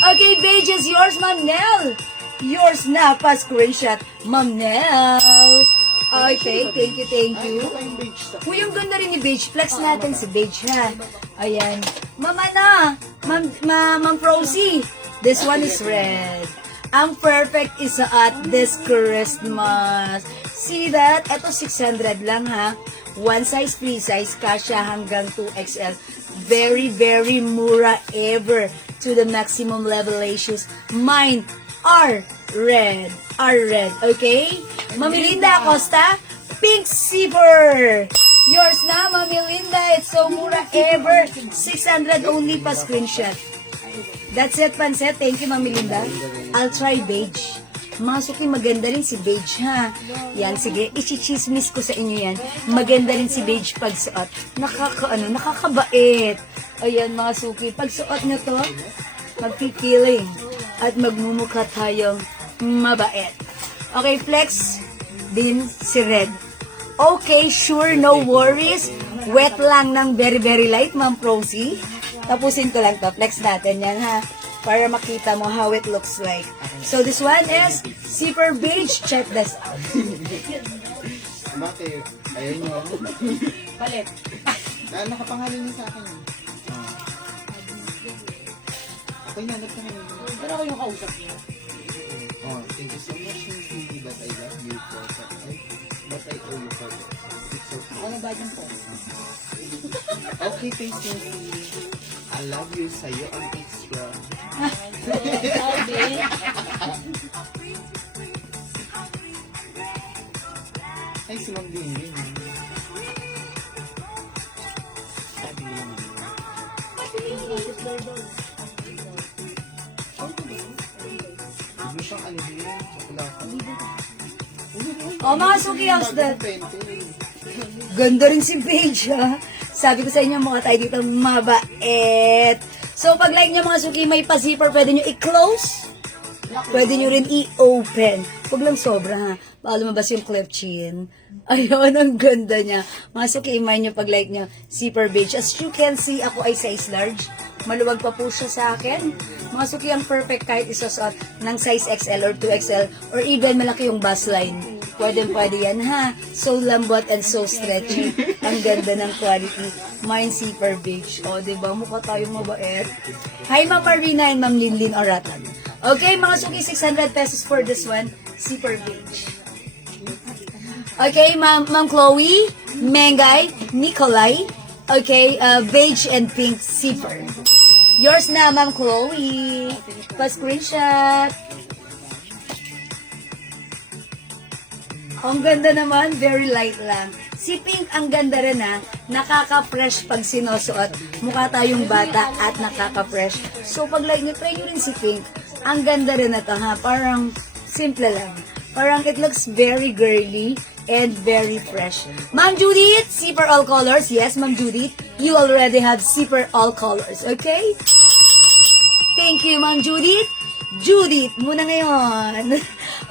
Okay, beige is yours, Ma'am Nell. Yours na, pa-screenshot, Ma'am Nell. Okay, thank you. Uy, yung ganda rin ni Beige. Flex natin si Beige, ha? Ayan. Ma'am Prosy. This one is red. Ang perfect isuot this Christmas. See that? Ito 600 lang, ha? One size, free size, kasya hanggang 2XL. Very, very mura ever to the maximum level issues. Mine are red. Okay? Mami Linda Acosta, pink zipper. Yours na, Mami Linda. It's so mura ever. 600 only pa screenshot. That's it, Pansit. Thank you, Mami Linda. I'll try beige. Mga suki, maganda rin si beige, ha? Yan, sige. Ichichismis ko sa inyo yan. Maganda rin si beige pagsuot. Nakakabait. Ayan, mga suki. Pagsuot nyo to, magpipiling. At magmumukha tayong mabait. Okay, flex din si red. Okay, sure, no worries. Wet lang ng very, very light, Ma'am Prosy. Tapusin ko lang to. Flex natin yan, ha? para makita mo how it looks like. So this one is zipper beige. Check this out. Bakit? Ayaw nyo. Palit. Nakapangalan niyo sa akin. Okay na, nagpangalan niyo. Pero ako yung kausap niya. Oh, thank you so much, Miss Cindy, but I love you for that. But I owe you for that. It's okay. Ano ba yung po? Okay, thanks, Cindy. I love you sa'yo ang extra. Sabi. Ay, si Ma'am Dingin. Sabi niya. Hindi siyang ano din, chocolate. Oh, mga suki, how's that? Ganda rin si Paige, ha? Sabi ko sa inyo, mukha tayo dito mabait. So, pag like nyo mga suki, may pa-zipper, pwede nyo i-close. Pwede nyo rin i-open. Huwag lang sobra, ha? Baka lumabas yung clip chin. Ayun, ang ganda niya. Mga suki, imay nyo pag like nyo, zipper beige. As you can see, ako ay size large. Maluwag pa po siya sa akin. Mga suki, ang perfect kahit isasuot ng size XL or 2XL or even malaki yung bust line. Pwede yan, ha? So lambot and so stretchy. Ang ganda ng quality. Mine zipper beige. O, diba? Mukha tayong mabait. Hi, Ma'am Marina and Ma'am Linlin Oratan. Okay, mga suki, 600 pesos for this one. Zipper beige. Okay, Ma'am Chloe, Mengay, Nikolai. Okay, beige and pink zipper. Yours na, Ma'am Chloe. Pa-screenshot. Ang ganda naman, very light lang. Si Pink, ang ganda rin ha. Nakaka-fresh pag sinusuot. Mukha tayong bata at nakaka-fresh. So pag like nyo, try nyo rin si Pink. Ang ganda rin na to ha. Parang simple lang. Parang it looks very girly and very fresh. Ma'am Judith, zipper all colors. Yes, Ma'am Judith, you already have zipper all colors. Okay? Thank you, Ma'am Judith. Judith, muna ngayon.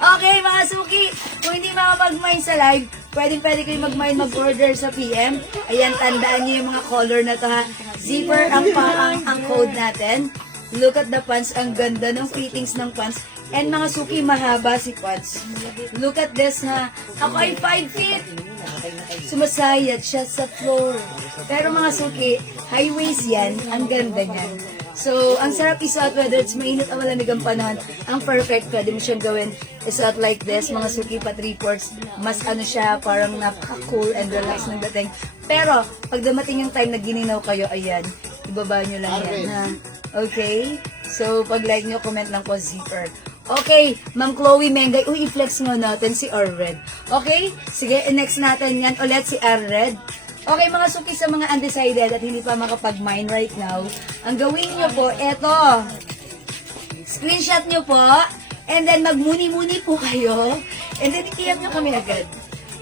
Okay, mga suki, kung hindi makapag-mine sa live, pwede kayo mag-mine, mag-order sa PM. Ayan, tandaan niyo yung mga color na to ha. Zipper ang code natin. Look at the pants, ang ganda ng fittings ng pants. And mga suki, mahaba si pants. Look at this ha. Ako ay 5 feet. Sumasayad siya sa floor. Pero mga suki, high waist yan, ang ganda niyan. So, ang sarap isuot whether it's mainit o malamig ang panahon. Ang perfect, pwede mo siyang gawin isuot like this, mga suki pa 3/4. Mas ano siya, parang napaka-cool and relax ng dating. Pero, pag dumating yung time na gininaw kayo, ayan, ibaba nyo lang yan, ha? Okay? So, pag like nyo, comment lang po zipper. Okay, Ma'am Chloe Mengay. Uy, i-flex nga natin si R-Red. Okay? Sige, next natin yan ulit si R-Red. Okay, mga suki sa mga undecided at hindi pa makapag-mine right now, ang gawin nyo po, eto, screenshot nyo po, and then magmuni-muni po kayo, and then i-PM nyo kami agad.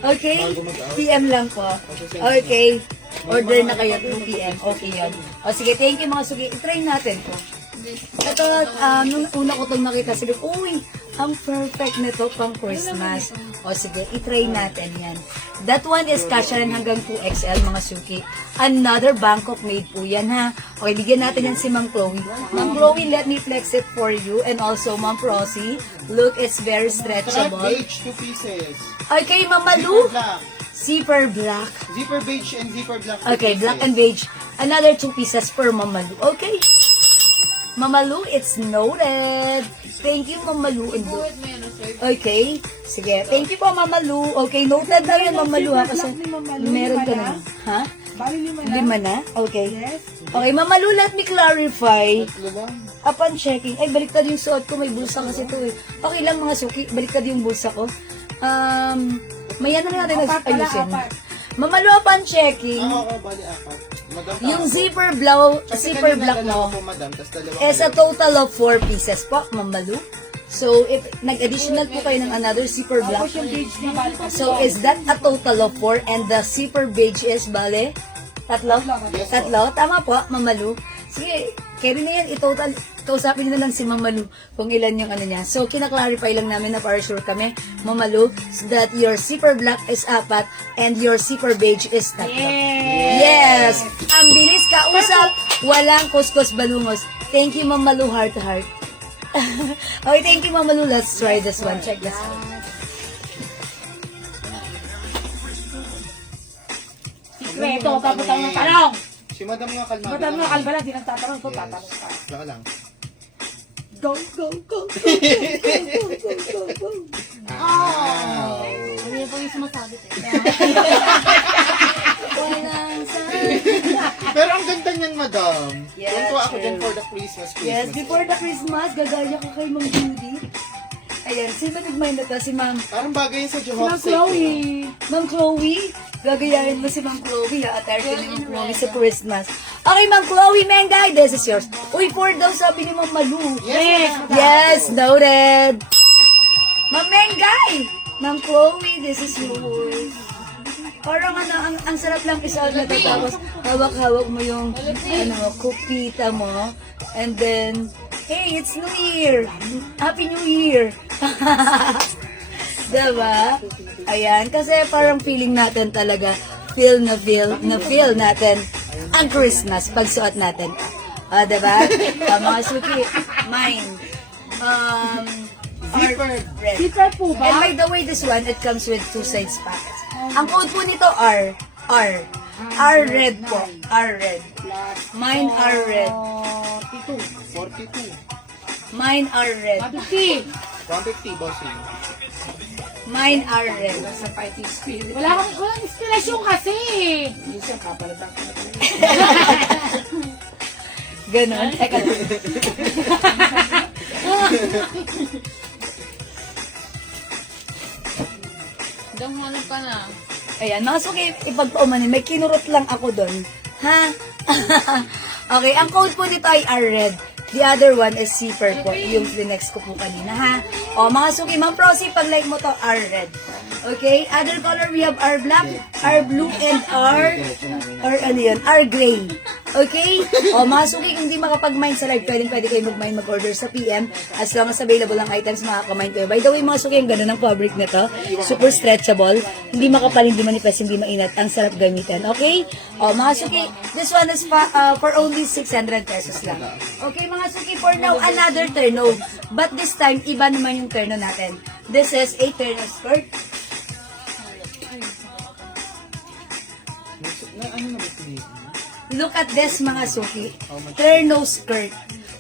Okay? PM lang po. Okay. Order na kayo 2 PM. Okay yan. O sige, thank you mga suki. I-try natin po. Ito, nung una ko itong nakita, sabi, uy, ang perfect nito pang Christmas. O sige, i-try natin yan. That one is kasha rin hanggang 2XL mga suki. Another Bangkok made po yan ha. Okay, bigyan natin yan si Ma'am Chloe. Ma'am Chloe, let me flex it for you. And also Ma'am Prosy, look, it's very stretchable. Beige, 2 pieces. Okay, Ma'am Malu, Black. zipper black. Zipper beige and zipper black. 2 Okay, pieces. black and beige. Another 2 pieces per Ma'am Malu. Okay. Mamalu, it's noted. Thank you, Mamalu. Okay. Sige. Thank you po, Mamalu. Okay, noted na yan, Mamalu. Ha? Kasi meron ka na. Ha? Bali 5 na? 5 na? Okay. Yes. Okay, Mamalu, let me clarify. Tatlo lang. Upon checking, ay, baliktad yung suot ko. May bulsa kasi ito eh. Okay lang, mga suki. Baliktad yung bulsa ko. May ano na natin ayusin. Mamalu, upon checking, Bali 4. Madam, yung ako. zipper Kasi black kanina dalawa mo, po, madam, tas dalawa is a kayo. total of 4 pieces po, Ma'am Malu. So, if nag-additional po kayo ng another zipper black, Tapos yung beige na bali. so is that a total of 4 and the zipper beige is, bale? Tatlo? Yes, Tatlo? Tama po, Ma'am Malu. Sige, carry na yan, i-total. Kausapin nyo na lang si Ma'am Malu kung ilan yung ano niya. So, kinaklarify lang namin na para sure kami, Ma'am Malu, that your zipper black is 4 and your zipper beige is 3. Yes! Ang bilis kausap, walang kuskus balungos. Thank you, Ma'am Malu, heart to heart. Okay, thank you, Ma'am Malu. Let's try this one. Check this one. Sikreto, tapos ang tanong. Si Madam nga kalmado. Madam nga, lang. kalbala, di nagtatanong ko, tatanong ka. Saka lang. Go, go, go, go, go, go, go. Wow. Hindi po yung sumasabit eh. Walang Pero ang ganda niyan, Madam. Yes, Tuntua ako true. dyan for the Christmas. Yes, before the Christmas, gagaya ko kay Ma'am Judy. Ayan, sino nagmay na to? Si Ma'am Parang bagay yun sa Si Johok. Ma'am Chloe. Ma'am Chloe. Gagayahin mo si Ma'am Chloe, ha? Attire ni Ma'am Chloe sa Christmas. Okay, Ma'am Chloe Mengay, this is yours. Uy, 4 daw sabi ni Ma'am Malu. Yes, Yes, noted. Ma'am Mengay! Ma'am Chloe, this is yours. Parang ano, ang sarap lang isuot na to. Tapos hawak-hawak mo yung kupita mo. And then, hey, it's New Year! Happy New Year! Diba? Ayan, kasi parang feeling natin talaga, feel natin ang Christmas pag suot natin. Diba? Mga suki, mine. Zipper. Red. Secret po And ba? by the way, this one, it comes with 2 sides packets. Ang code po nito R. R red po. R red. Mine are red. 42. Mine are red. 150. 150, bossing. Mine are red. Walang inspirasyon kasi. Ganon. Teka lang. Hanggang ka na. Ayan, mga suki, ipagpaumanin. May kinurot lang ako doon. Ha? Okay, ang code po nito ay R red. The other one is zipper po. Yung next ko po kanina, ha? O, mga suki, Ma'am Prosy, pag like mo to, R red. Okay? Other color, we have R black, R blue, and R gray. Okay? O, mga suki, kung di makapag-mine sa live, pwede kayo mag-mine, mag-order sa PM. As long as available ang items, makaka-mine kayo. By the way, mga suki, ang ganda ng fabric nito. Super stretchable. Hindi makapal, hindi manipis, hindi mainat. Ang sarap gamitin. Okay? O, mga suki, this one is for only 600 pesos lang. Okay, mga suki, for now, another terno. But this time, iba naman yung terno natin. This is a terno skirt. Ano na ba ito? Look at this, mga suki. Terno skirt.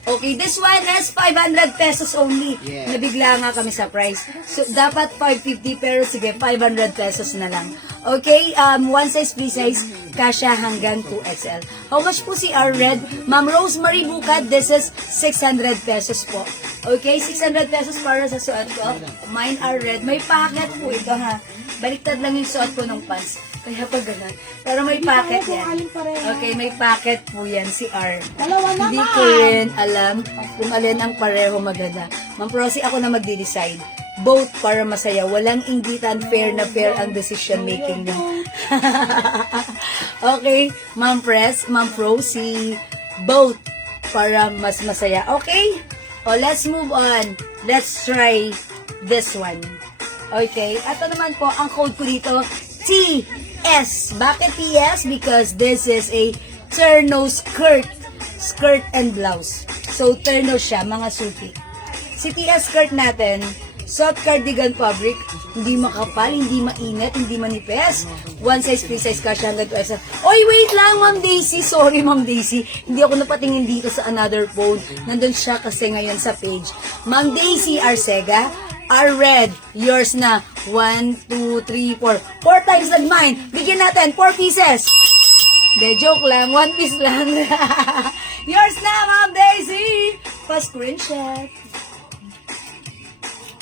Okay, this one is 500 pesos only. Yeah. Nabigla nga kami sa price. So, dapat 550 pero sige, 500 pesos na lang. Okay, one size, free size, kasha hanggang 2XL. How much po si R Red? Ma'am Rosemary Bukad, this is 600 pesos po. Okay, 600 pesos para sa suot ko. Mine R Red. May packet po ito, ha. Baliktad lang yung suot ko ng pants. Kaya pa ganun. Pero may packet yan. Okay, may packet po yan si R. Dalawa naman. Hindi ko rin alam kung alin ang pareho maganda. Ma'am Prosy, ako na magde-decide. Both para masaya. Walang inggitan, fair na fair ang decision making niyo. Okay, Ma'am Prosy, both para mas masaya. Okay? O, let's move on. Let's try this one. Okay, ito naman po, ang code ko dito, TS. Bakit TS? Because this is a terno skirt and blouse. So, terno siya, mga suki. Si TS skirt natin, soft cardigan fabric, hindi makapal, hindi mainit, hindi manipis. One size, free size, kasha hanggang 2XL. Oy, wait lang, Ma'am Daisy. Sorry, Ma'am Daisy. Hindi ako napatingin dito sa another phone. Nandun siya kasi ngayon sa page. Ma'am Daisy Arcega, are red. Yours na. 1, 2, 3, 4. 4 times than mine. Bigyan natin. 4 pieces. De, joke lang. 1 piece lang. Yours na, Ma'am Daisy. Pa-screenshot.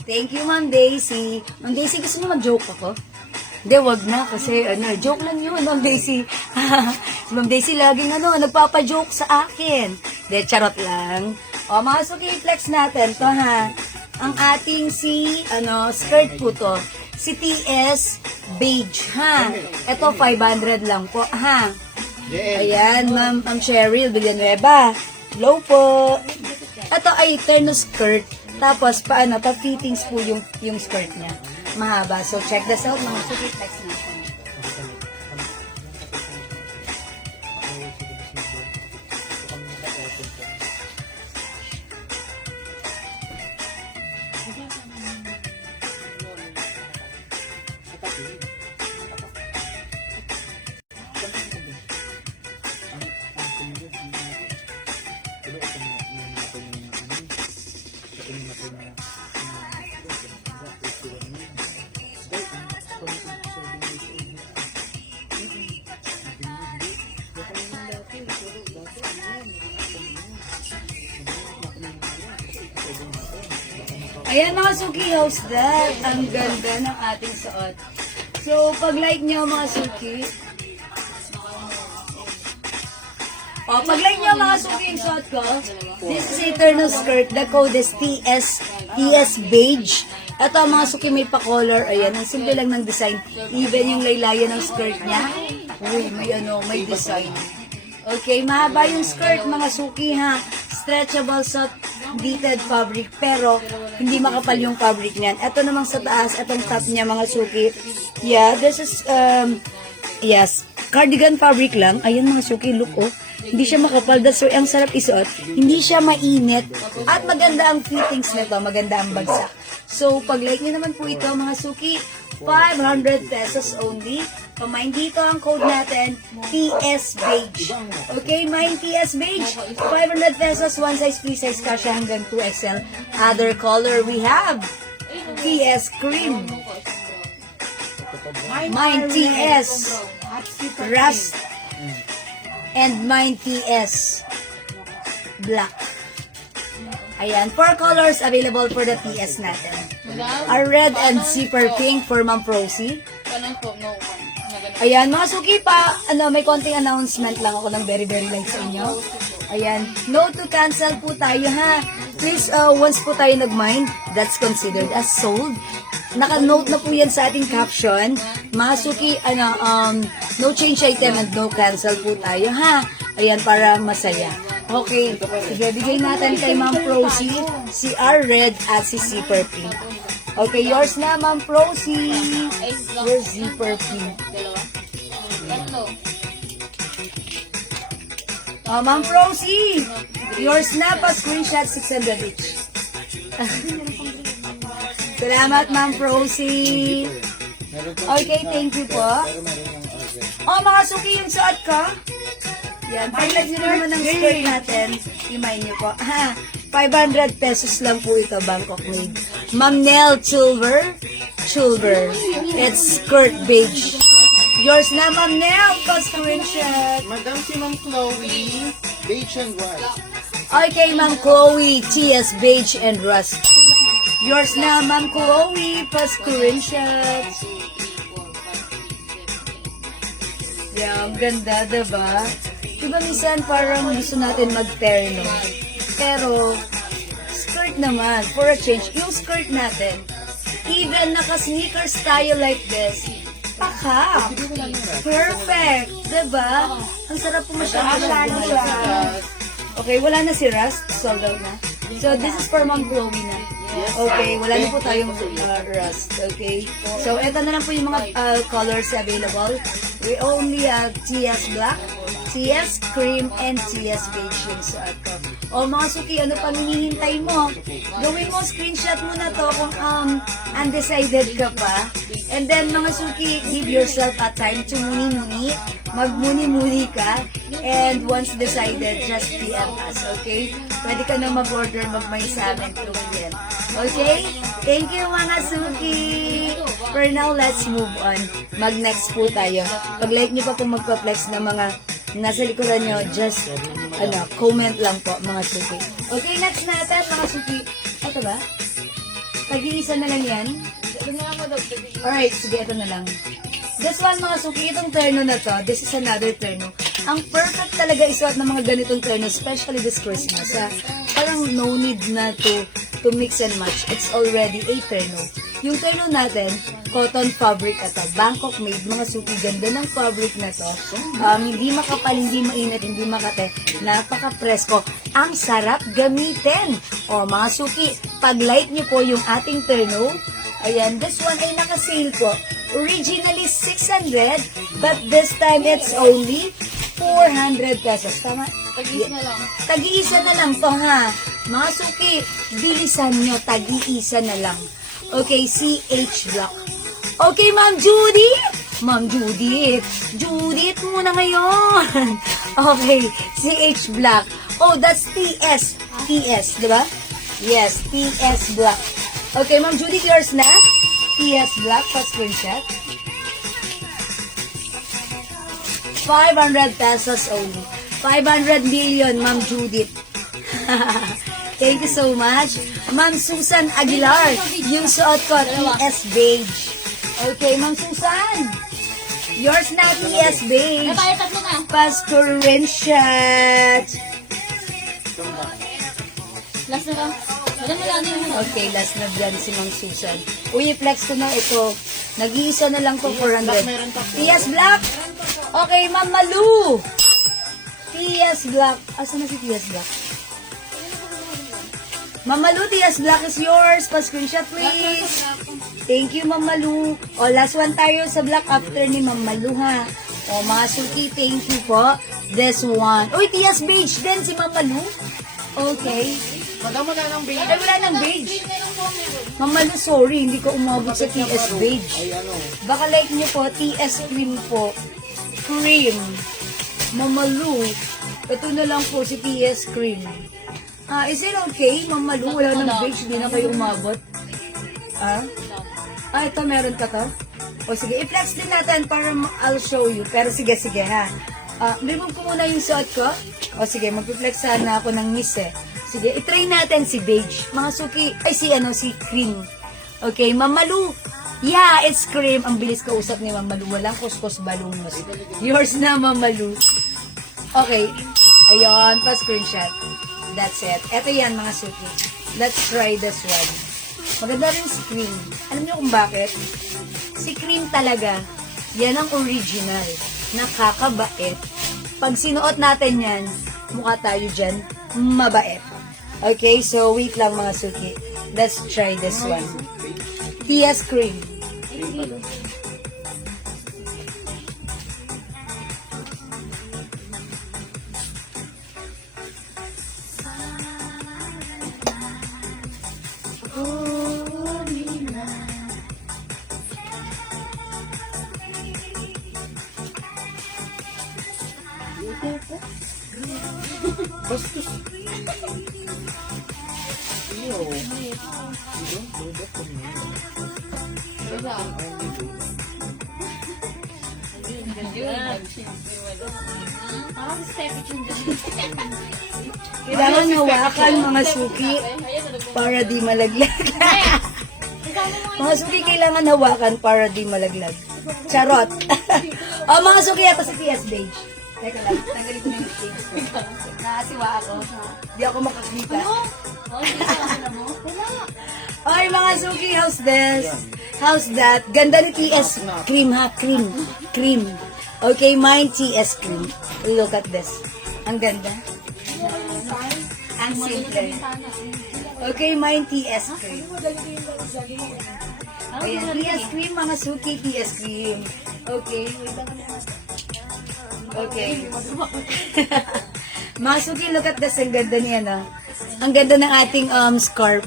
Thank you, Ma'am Daisy. Ma'am Daisy, gusto niyo mag-joke ako? Hindi, wag na. Kasi, joke lang yun, Ma'am Daisy. Ma'am Daisy, laging, nagpapa-joke sa akin. De, charot lang. O, mga suki, flex natin. To, ha. Ang ating skirt po to. Si TS Beige, ha. Ito, 500 lang po, ha. Ayan, Ma'am Cheryl Villanueva. Hello po. Ito ay terno skirt. Tapos, pa-fittings po yung skirt niya. Mahaba. So, check this out, mga suki, flex natin. Ayan mga Suki, how's that? Ang ganda ng ating suot. So, pag-like nyo mga Suki. Pag-like nyo mga Suki yung suot ko. This is a turtle skirt. The code is TS Beige. Ito mga Suki may pa-color. Ayan, ang simple lang ng design. Even yung laylayan ng skirt niya. Uy, may design. Okay, mahaba yung skirt mga Suki ha. Stretchable soft pleated fabric pero hindi makapal yung fabric niyan. Ito namang sa taas, itong top niya mga Suki. Yeah, this is yes, cardigan fabric lang. Ayan mga Suki, look oh. Hindi siya makapal, that's why ang sarap isuot. Hindi siya mainit at maganda ang fittings nito, maganda ang bagsak. So, pag-like niyo naman po ito mga Suki, 500 pesos only. Pamain dito ang code natin, TS Beige. Okay, main TS Beige. 500 pesos, one size, free size, kasya hanggang 2XL. Other color we have, TS Cream. Mine TS Rust. And mine TS Black. Ayan, 4 colors available for the TS natin. A red and zipper pink for Ma'am Procy. Kanan po, no. Ayan, mga Suki pa, may konting announcement lang ako ng very light sa inyo. Ayan, no to cancel po tayo ha. Please, once po tayo nag-mind, that's considered as sold. Naka-note na po yan sa ating caption. Mga Suki, no change item and no cancel po tayo ha. Ayan, para masaya. Okay, sige, bigay natin kay Ma'am Procy, si R Red at si Zipper Pink. Okay, yours na Ma'am Procy. Your Zipper Pink. Tatlo. Ma'am Procy, yours na pa screenshot 600 each. Salamat Ma'am Procy. Okay, thank you po. Mga Suki, yung suot ko. Yan, pag-like nyo naman ng skirt natin, imay nyo po. 500 pesos lang po ito, Bangkok made. Ma'am Nell Chulver. It's skirt beige. Yours na, Ma'am Nell. Pa-screenshot. Madam si Ma'am Chloe, beige and rust. Okay, Ma'am Chloe, TS Beige and Rust. Yours na, Ma'am Chloe. Pa-screenshot. Yeah, ang ganda, diba? Diba minsan parang gusto natin mag-terno. Pero, skirt naman, for a change, yung skirt natin, even naka-sneakers tayo like this, paka. Perfect. Diba? Ang sarap po masyado siya. Okay, wala na si Rust. Sold out na. So, this is for Ma'am Chloe na. Okay, wala na po tayong Rust. Okay? So, eto na lang po yung mga colors available. We only have TS Black, TS Cream, and TS Beige yung suot ko. O mga Suki, ano pang hinihintay mo? Gawin mo, screenshot mo na to kung undecided ka pa. And then mga Suki, give yourself a time to muni-muni. Magmuni-muni ka. And once decided, just PM us, okay? Pwede ka na mag-order, mag-may sa amin through PM. Okay? Thank you mga Suki! For now, let's move on. Mag-next po tayo. Pag-like nyo pa kung magpa-flex ng mga nasa likuran nyo, just comment lang po mga Suki. Okay, next natin mga Suki. Ito ba? Tag-iisa na lang yan. Alright, sige, ito na lang. This one mga Suki, itong terno na to, this is another terno. Ang perfect talaga isuot ng mga ganitong terno, especially this Christmas. Parang no need na to mix and match. It's already a terno. Yung terno natin, cotton fabric ito. Bangkok made, mga Suki, ganda ng fabric na to. Hindi makapal, hindi mainit, hindi makate. Napaka-presko. Ang sarap gamitin. O mga Suki, pag-like nyo po yung ating terno, ayan, this one ay naka-sale po. Originally 600, but this time it's only 400 pesos. Tama? Tag-isa na lang. Tag-iisa na lang to ha. Mga Suki, bilisan nyo, tag-iisa na lang. Okay, CH Black. Okay, Ma'am Judy. Ma'am Judith. Judith muna ngayon. Okay, CH Black. Oh, that's TS. TS, di ba? Yes, TS Black. Okay, Ma'am Judy, yours na? TS Black, pa-screenshot. 500 pesos only. 500 million, Ma'am Judith. Thank you so much. Ma'am Susan Aguilar. Yung suot ko, TS Beige. Okay, Ma'am Susan. Yours na, TS Beige. Tayo tatlo na. Pastor Renshot. Last na lang. Wala lang yun. Okay, last na dyan si Ma'am Susan. Uy, i-flex ko na ito. Nag-iisa na lang to 400. TS Black. Okay, Ma'am Malu. TS Black. Asa na si TS Black? Ma'am Malu, TS Black is yours. Pa-screenshot, please. Thank you, Ma'am Malu. O, last one tayo sa black after ni Ma'am Malu, ha? O, mga suki, thank you po. This one. Uy, TS Beige din si Ma'am Malu. Okay. Madama na ng baby. Ay, wala nang beige. Ma'am Malu, sorry, hindi ko umabot sa TS Beige. Ay, ano. Baka like niyo po, TS Cream po. Cream. Ma'am Malu, ito na lang po si TS Cream. Is it okay, Ma'am Malu? Wala nang beige, hindi na kayo umabot. Ito, meron ka to? O sige, i-flex din natin para I'll show you. Pero sige, ha. Remove ko muna yung suot ko. O sige, mag-flex sana ako ng miss eh. Sige, i-try natin si beige. Mga suki, si cream. Okay, Ma'am Malu. Yeah, it's cream. Ang bilis ko usap ni Ma'am Malu. Walang kuskus balungos. Yours na, Ma'am Malu. Okay. Ayun, pa-screenshot. That's it. Ito yan, mga suki. Let's try this one. Maganda rin si cream. Alam niyo kung bakit? Si cream talaga, yan ang original. Nakakabait. Pag sinuot natin yan, mukha tayo dyan, mabait. Okay, so wait lang mga suki. Let's try this one. TS Cream. Bastos. Ew. You don't do that to me. Parang stepich yung Kailangan hawakan mga suki para di malaglag. Mga suki kailangan hawakan para di malaglag. Charot. Mga suki, ito si TS Beige. Teka lang, tanggalin ko na yung shades ko. Nakasiwa ako. Di ako makakita. Okay, mga suki, how's this? How's that? Ganda ni TS Cream, ha? Cream. Okay, mine TS Cream. Look at this. Ang ganda. Ang simple. Okay, mine TS Cream. Ayan, TS Cream, mga suki, TS Cream. Okay, wait lang. Okay. Mga suki, look at this. Ang ganda niya, no? Ang ganda ng ating scarf.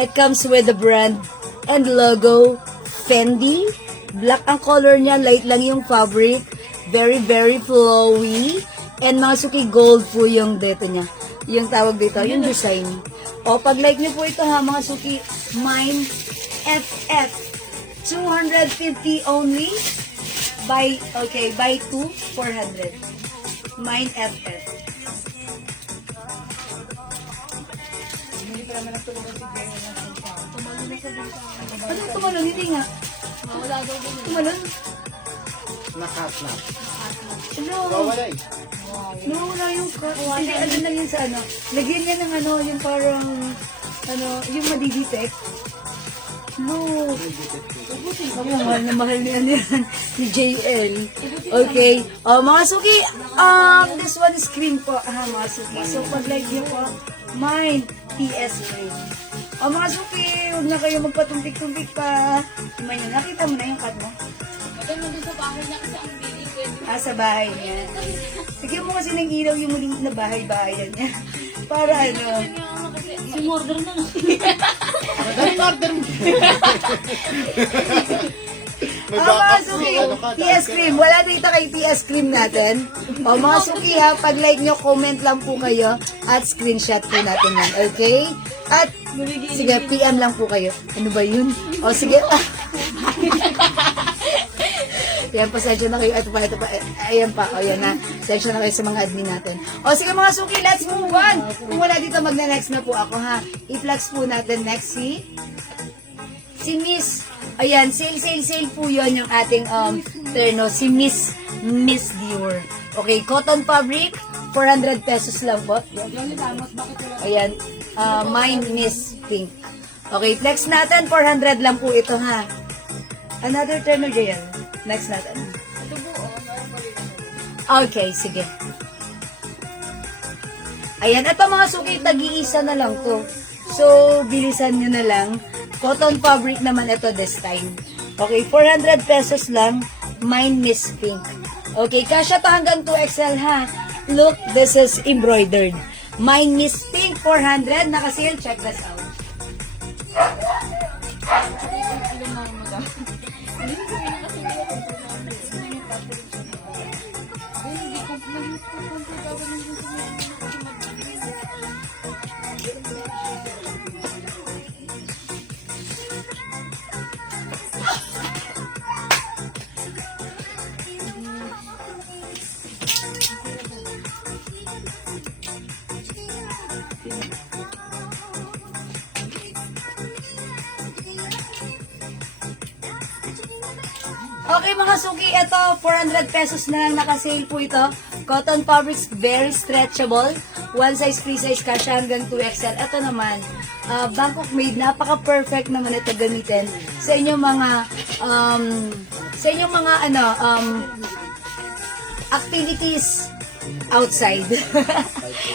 It comes with the brand and logo Fendi. Black ang color niya. Light lang yung fabric. Very, very flowy. And mga suki, gold po yung dito niya. Yung tawag dito, yung design. O, pag like niyo po ito ha, mga suki, mine FF. 250 only. Buy 2, 400. Mine FF. Hindi pa naman nagtulungan si Gwen. Anong tumalon? Hindi nga. Tumalon? Nakatlap. Hello. Wala eh. Nawawala yung cut. Hindi, ano lang yun sa ano. Lagyan niya ng ano, yung parang, yung madidetect. No. Mahal na mahal ni ano yan, ni JL. Okay. Mga suki, this one is cream po. Mga suki. So, pag like niyo po, mine, TS cream. Mga suki, huwag na kayo magpatumpik-tumpik pa. Nakita mo na yung cut mo? Maganda doon sa bahay niya kasi ang bilig pwede. Sa bahay niya. Sige mo kasi ng ilaw yung muling na bahay-bahayan niya. Para ano. Yung order na lang. Madaling order mo. Mga suki, TS Cream. Wala dito kay TS Cream natin. Mga suki ha, pag like nyo, comment lang po kayo at screenshot po natin yan. Okay? At, sige, PM lang po kayo. Ano ba yun? Sige. Yan, pasensya na kayo. Ito pa. Ayan pa. O, yan na. Pasensya na kayo sa mga admin natin. O, sige mga suki, let's move on. Kung wala dito, magna-next na po ako, ha. I-flex po natin next si Miss. Ayan, sale po yon yung ating terno. Si Miss Dior. Okay, cotton fabric, 400 pesos lang po. Ayan, mine Miss Pink. Okay, flex natin, 400 lang po ito, ha. Another terno dyan. Next natin. Ito buo, Okay, sige. Ayan, ito mga suki, tag-iisa na lang to. So, bilisan nyo na lang. Cotton fabric naman ito this time. Okay, 400 pesos lang. Mine Miss Pink. Okay, kasya to hanggang 2XL, ha. Look, this is embroidered. Mine Miss Pink, 400. Naka-sale, check this out. alam na madam. Hindi ko sabihin kasi hindi ako hindi ko Okay mga suki, ito 400 pesos na lang naka-sale po ito. Cotton fabrics, very stretchable. One size, free size, kasya hanggang 2XL. Ito naman, Bangkok made, napaka-perfect naman ito gamitin sa inyong mga activities outside.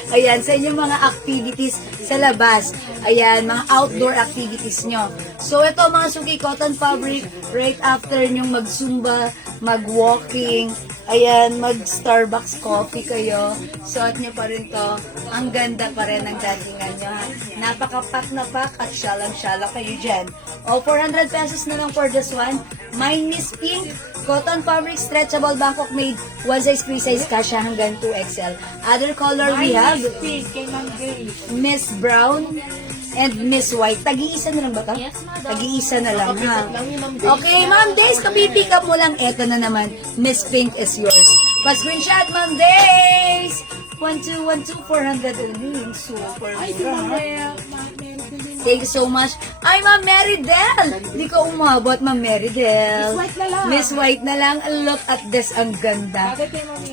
Ayan, sa inyong mga activities sa labas. Ayan, mga outdoor activities nyo. So, ito mga suki, cotton fabric, right after nyong mag-zumba, mag-walking, ayan, mag-Starbucks coffee kayo, suot nyo pa rin to. Ang ganda pa rin ng datingan nyo, ha. Napaka-pack na pack at syalang-syala kayo dyan. O, 400 pesos na lang for this one. Mine Miss Pink, cotton fabric, stretchable, Bangkok made, one size, free size, kasya hanggang 2XL. Other color we have, Miss Brown, and Miss White. Tag-iisa na lang ba ito? Yes, madam. Tag-iisa na lang, ha? Okay, Ma'am Days, kapipick up mo lang. Eto na naman, Miss Pink is yours. Pa-screenshot, Ma'am Days! 1212, 400 only. Super mura. Thank you so much. Ay, Ma'am Meridel! Hindi ko umabot, Ma'am Meridel. Miss White na lang. Look at this, ang ganda.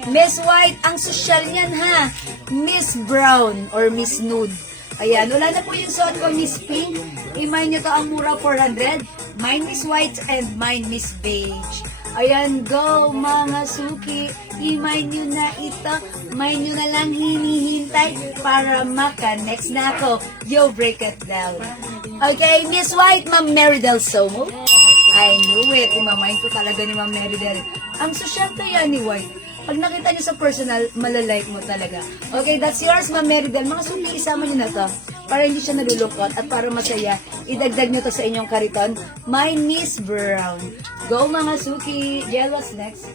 Miss White, ang social niyan, ha? Miss Brown or Miss Nude. Ayan, wala na po yung suot ko, Miss Pink. I-mine nyo to, ang mura, 400. Mine Miss White and mine Miss Beige. Ayan, go mga suki. I-mine nyo na ito. Mine nyo na lang hinihintay para maka-next na ako. Yo, break it down. Okay, Miss White, Ma'am Meridel Somo. I knew it. Imamine ko talaga ni Ma'am Meridel. Ang social to yan ni White. Pag nakita nyo sa personal, malalike mo talaga. Okay, that's yours, Ma'am Meridel. Mga suki, isama nyo na to. Para hindi siya nalulungkot at para masaya, idagdag nyo to sa inyong kariton. My Miss Brown. Go, mga suki. Jel, what's next?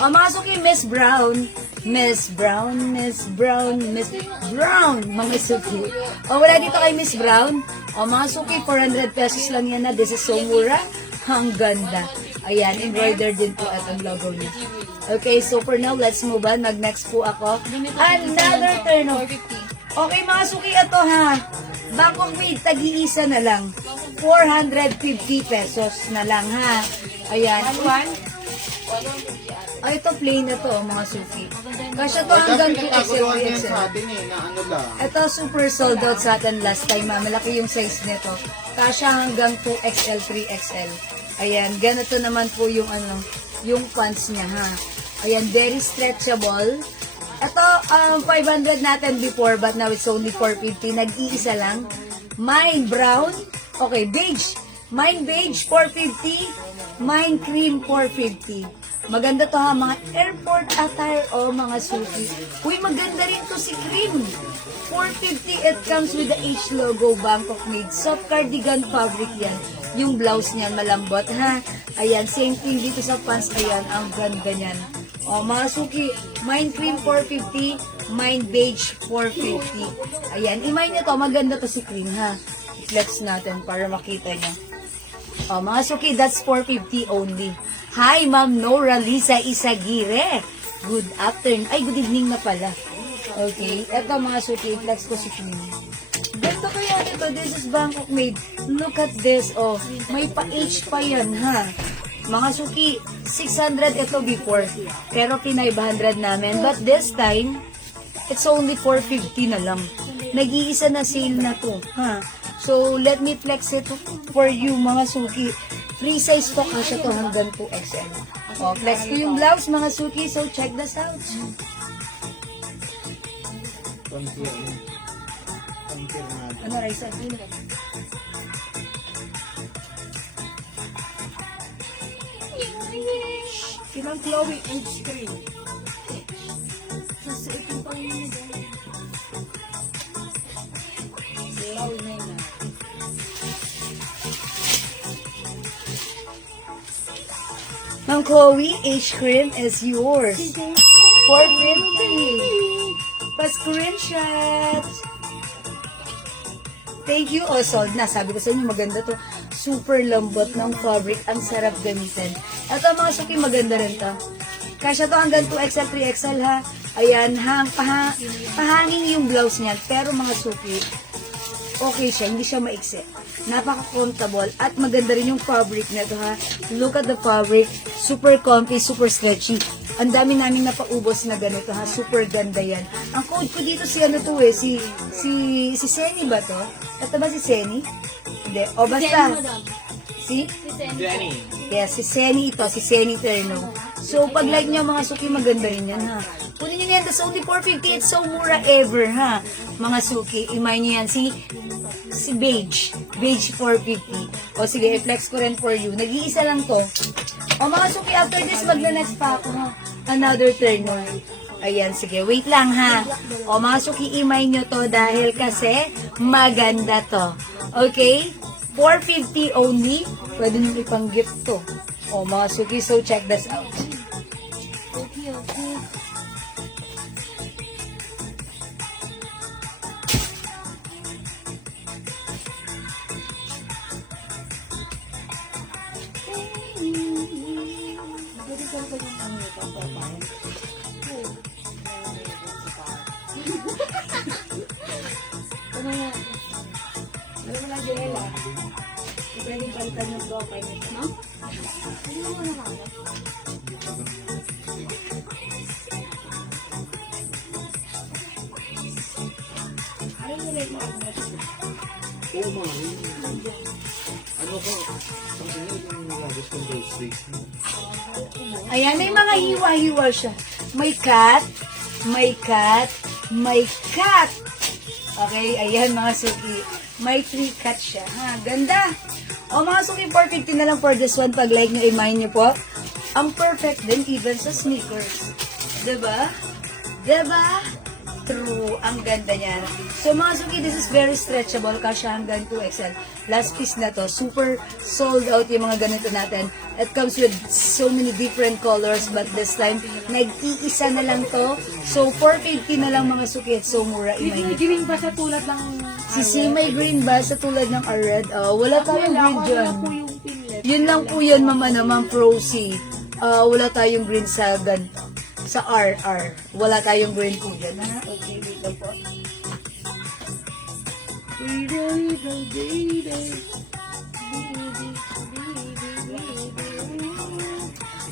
O, mga suki, Miss Brown. Miss Brown, Miss Brown, Miss Brown. Mga suki. O, wala dito kay Miss Brown. O, mga suki, 400 pesos lang yan na. This is so mura. Ang ganda. Ayan, embroidered din po itong logo niya. Okay, so for now, let's move on. Mag-next po ako. Another turn. Okay, mga suki, ito ha. Bangkok made, tag-iisa na lang. 450 pesos na lang ha. Ayan. Ay, ito plain na to, mga suki. Kasya to hanggang 2XL, 3XL. Ito super sold out sa atin last time, ha. Malaki yung size nito. Kasya hanggang 2XL, 3XL. Ayan, ganito naman po yung yung pants niya, ha. Ayan, very stretchable. Ito, 500 natin before, but now it's only 450. Nag-iisa lang. Mine brown. Okay, beige. Mine beige, 450. Mine cream, 450. Maganda to ha, mga airport attire o mga suki. Uy, maganda rin to si cream. 450, it comes with the H logo, Bangkok made. Soft cardigan fabric yan. Yung blouse niyan, malambot ha. Ayan, same thing dito sa pants. Ayan, ang ganda niyan. O, mga suki, mine cream 450, mine beige 450. Ayan, i-mine nyo to, maganda to si cream ha. I-flex natin para makita nyo. Oh, mga suki, that's 450 only. Hi, Ma'am Nora Lisa Isagire. Good afternoon. Ay, good evening na pala. Okay. Eto mga suki, flex ko si Queen. Ganito kaya ito. This is Bangkok made. Look at this. Oh, may pa-H pa yan, ha? Mga suki, 600 ito before. Pero kinay 100 namin. But this time, it's only 450 na lang. Nag-iisa na sale na to, ha? So, let me flex it for you, mga suki. Free size to, kasya to hanggang 2XL. O, flex ko yung blouse, mga suki. So, check this out. Ano, Raisa? Sinang Chloe H. Cream. Chloe Mena. Ma'am Chloe, H cream is yours. 450. Pa-screenshots. Thank you. Oh, sold na. Sabi ko sa inyo, maganda to. Super lambot ng fabric. Ang sarap gamitin. Ito mga suki, maganda rin to. Kasya to hanggang 2XL, 3XL ha. Ayan, pahangin yung blouse niyan. Pero mga suki, okay siya. Hindi siya maiksi. Napaka-comfortable. At maganda rin yung fabric na to ha. Look at the fabric. Super comfy, super stretchy. Ang dami namin napaubos na ganito ha. Super ganda yan. Ang code ko dito si ano to eh. Si Seni ba to? Ito ba si Seni? Hindi. O basta. Si? Jenny. Yes, si Seni ito. Si Seni Terno. So, pag like nyo mga suki, maganda rin yan ha. Kunin nyo yan. That's only 450. It's so mura ever ha. Mga suki, imay nyo yan. Si Beige. Beige 450. O sige, i-flex ko rin for you. Nag-iisa lang to. O mga suki, after this, magna-next pa ako ha. Another turn. Ayan, sige. Wait lang ha. O mga suki, imay nyo to dahil kasi maganda to. Okay? 450 only. Pwede nyo ipang gift to. O mga suki, so check this out. Alam mo lang, Janela. Pwedeng palitan yung profile nito. No? Ano yung like mo? Oo, ma. Ano ko? Ang ganyan yung nilagos kong those days mo. Ayan, may mga hiwa-hiwa siya. May cat, may cat, may cat. Okay, ayan mga suki. May 3 cat siya. Ha, ganda. O mga suki, 450 na lang for this one. Pag like nyo, i-mind nyo po. Ang perfect din even sa sneakers. Diba? Diba? True. Ang ganda niya. So mga suki, this is very stretchable. Kasya hanggang 2XL. Last piece na to. Super sold out yung mga ganito natin. It comes with so many different colors. But this time, nag-iisa na lang to. So 450 na lang mga suki. It's so mura. May green ba sa tulad ng... Si may green ba sa tulad ng red? Wala tayong green dyan. Wala po yung pinlet. Yun lang po yan, mama naman, Procy. Wala tayong green sa ganito. Sa RR. Wala tayong green po dyan. Ha? Okay, dito po.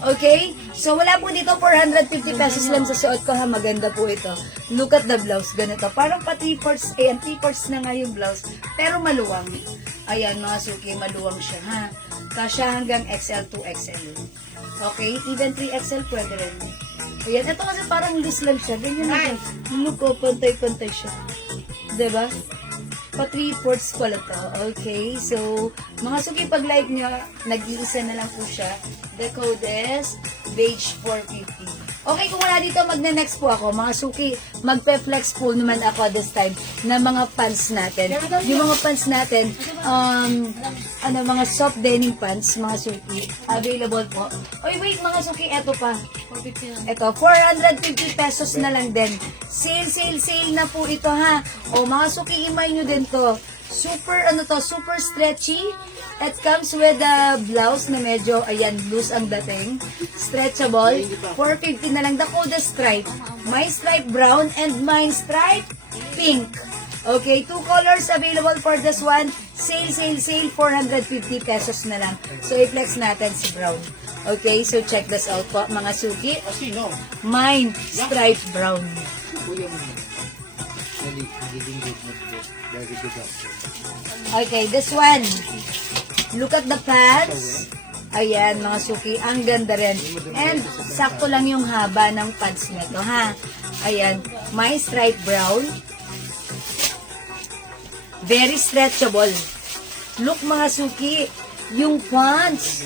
Okay? So, wala po dito. 450 pesos lang sa suot ko, ha? Maganda po ito. Look at the blouse. Ganito. Parang pa 3/4. Ayan, 3/4 na nga yung blouse. Pero maluwang. Ayan, mga suki. Maluwang siya, ha? Kasya hanggang XL to XL. Okay? Even 3XL pwede rin. Ayan. Ito kasi parang list lang siya. Ganyan na siya. Look, oh, pantay-pantay siya. Diba? Pa 3/4 pala to. Okay. So, mga suki, pag like nyo, nag-iisa na lang po siya. The code is Beige 450. Okay, kung wala dito, magna-next po ako. Mga suki, magpe-flex po naman ako this time na mga pants natin. Yung mga pants natin, mga soft denim pants, mga suki, available po. Oy, wait, mga suki, eto pa. Ito, 450 pesos na lang din. Sale na po ito, ha. O, mga suki, imay nyo din to. Super, super stretchy. It comes with a blouse na medyo, ayan, loose ang dating. Stretchable. 450 na lang. Dakota stripe. My stripe brown and mine stripe pink. Okay, 2 colors available for this one. Sale, sale, sale. 450 pesos na lang. So, i-flex natin si brown. Okay, so check this out po, mga suki. O sino? Mine stripe brown. Kuya mo. Dali, magiging good na good. Very good option. Okay, this one. Look at the pads. Ayan, mga suki. Ang ganda rin. And, sakto lang yung haba ng pads nito, ha? Ayan. My stripe brown. Very stretchable. Look, mga suki. Yung pants.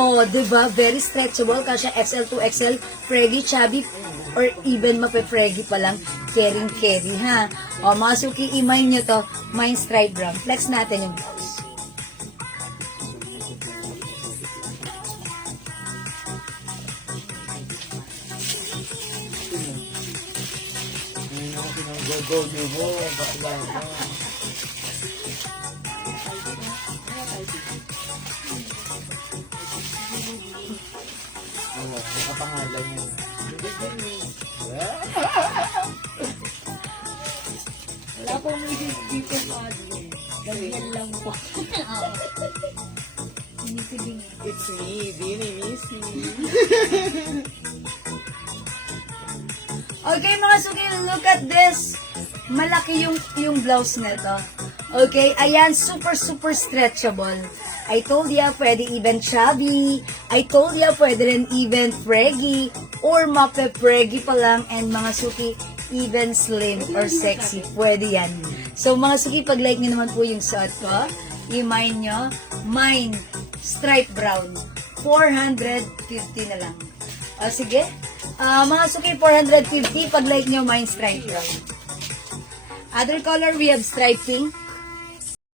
Oh, diba? Very stretchable. Kasi XL to XL. Freggy, chubby, or even mape-freggy pa lang. Carry, ha? O, mga suki, imay nyo to. Mine stripe brown. Flex natin yung blouse. Ngayon ako pinag-go nyo mo. Bakla ka. Oo, nakapangalan yun. Wala pong music dito sa atin. Ganyan lang po. Sinisibing. It's me, Dini, miss me. Okay, mga suki, look at this. Malaki yung blouse nito. Okay, ayan, super stretchable. I told ya, pwede even chubby. I told ya, pwede rin even freggy. Or mape-freggy pa lang. And mga suki, even slim or sexy. Pwede yan. So, mga suki, pag like nyo naman po yung suot ko, i-mine nyo, mine, stripe brown. 450 na lang. O, sige. Mga suki, 450. Pag like nyo, mine stripe brown. Other color, we have stripe pink.